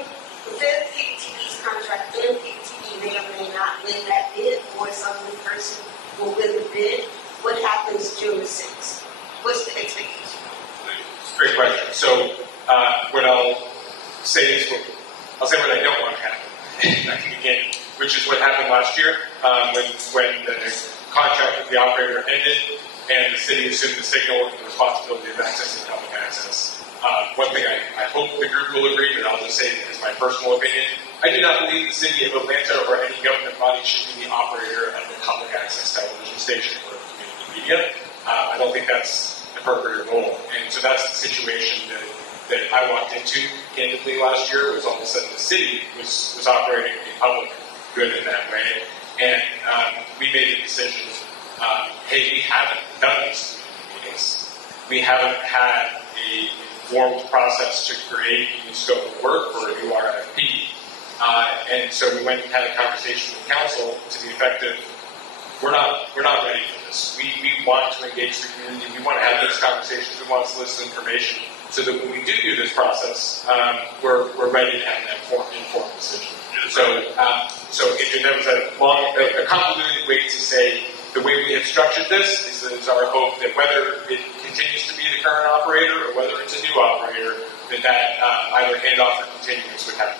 the 5th, PTV's contract, then PTV may or may not win that bid, or some new person will win the bid. What happens June the 6th? What's the expectation? It's a great question. So what I'll say is, I'll say what I don't want to happen at the beginning, which is what happened last year when the contract with the operator ended and the city assumed the signal and the responsibility of accessing public access. One thing I hope the group will agree, but I'll just say as my personal opinion, I do not believe the city of Atlanta or any government body should be the operator of the public access television station or community media. I don't think that's an appropriate role. And so that's the situation that I walked into candidly last year. Was all of a sudden the city was operating a public good in that way. And we made the decision, hey, we haven't done these meetings. We haven't had a formed process to create a new scope of work for a new RFP. And so we went and had a conversation with council to the effect of, we're not ready for this. We want to engage the community. We want to have those conversations. We want to solicit information so that when we do this process, we're ready to have that informed decision. So that was a convoluted way to say the way we have structured this is our hope that whether it continues to be the current operator or whether it's a new operator, that either handoff or continuance would happen.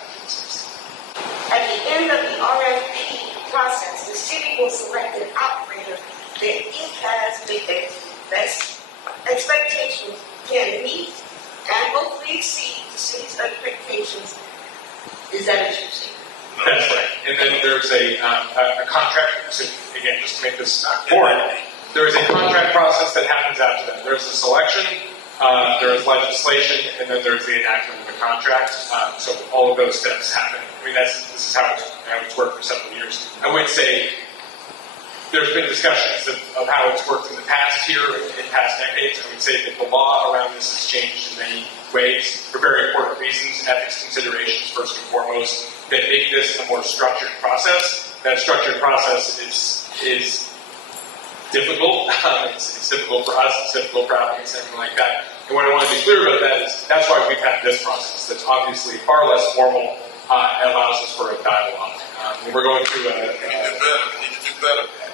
At the end of the RFP process, the city will select an operator that it has the best expectations can meet and hopefully exceed the city's expectations. Is that what you're saying? That's right. And then there's a contract, so again, just to make this boring, there is a contract process that happens after that. There's the selection, there is legislation, and then there's the enactment of the contract. So all of those steps happen. I mean, this is how it's worked for several years. I would say there's been discussions of how it's worked in the past here, in past decades. I would say that the law around this has changed in many ways for very important reasons, ethics considerations first and foremost, that make this a more structured process. That structured process is difficult. It's difficult for us, it's difficult for applicants, everything like that. And what I want to be clear about that is that's why we've had this process that's obviously far less formal and allows us for a dialogue. When we're going through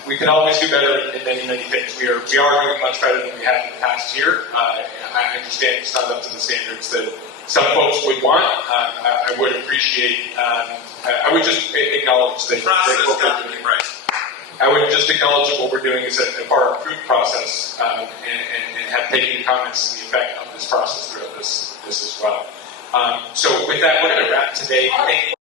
we can always do better in many, many things. We are doing much better than we have in the past year. I understand it's not up to the standards that some folks would want. I would appreciate, I would just acknowledge that what we're doing. Right. I would just acknowledge that what we're doing is a far improved process and have taken comments to the effect of this process throughout this as well. So with that, we're going to wrap today. Thank you.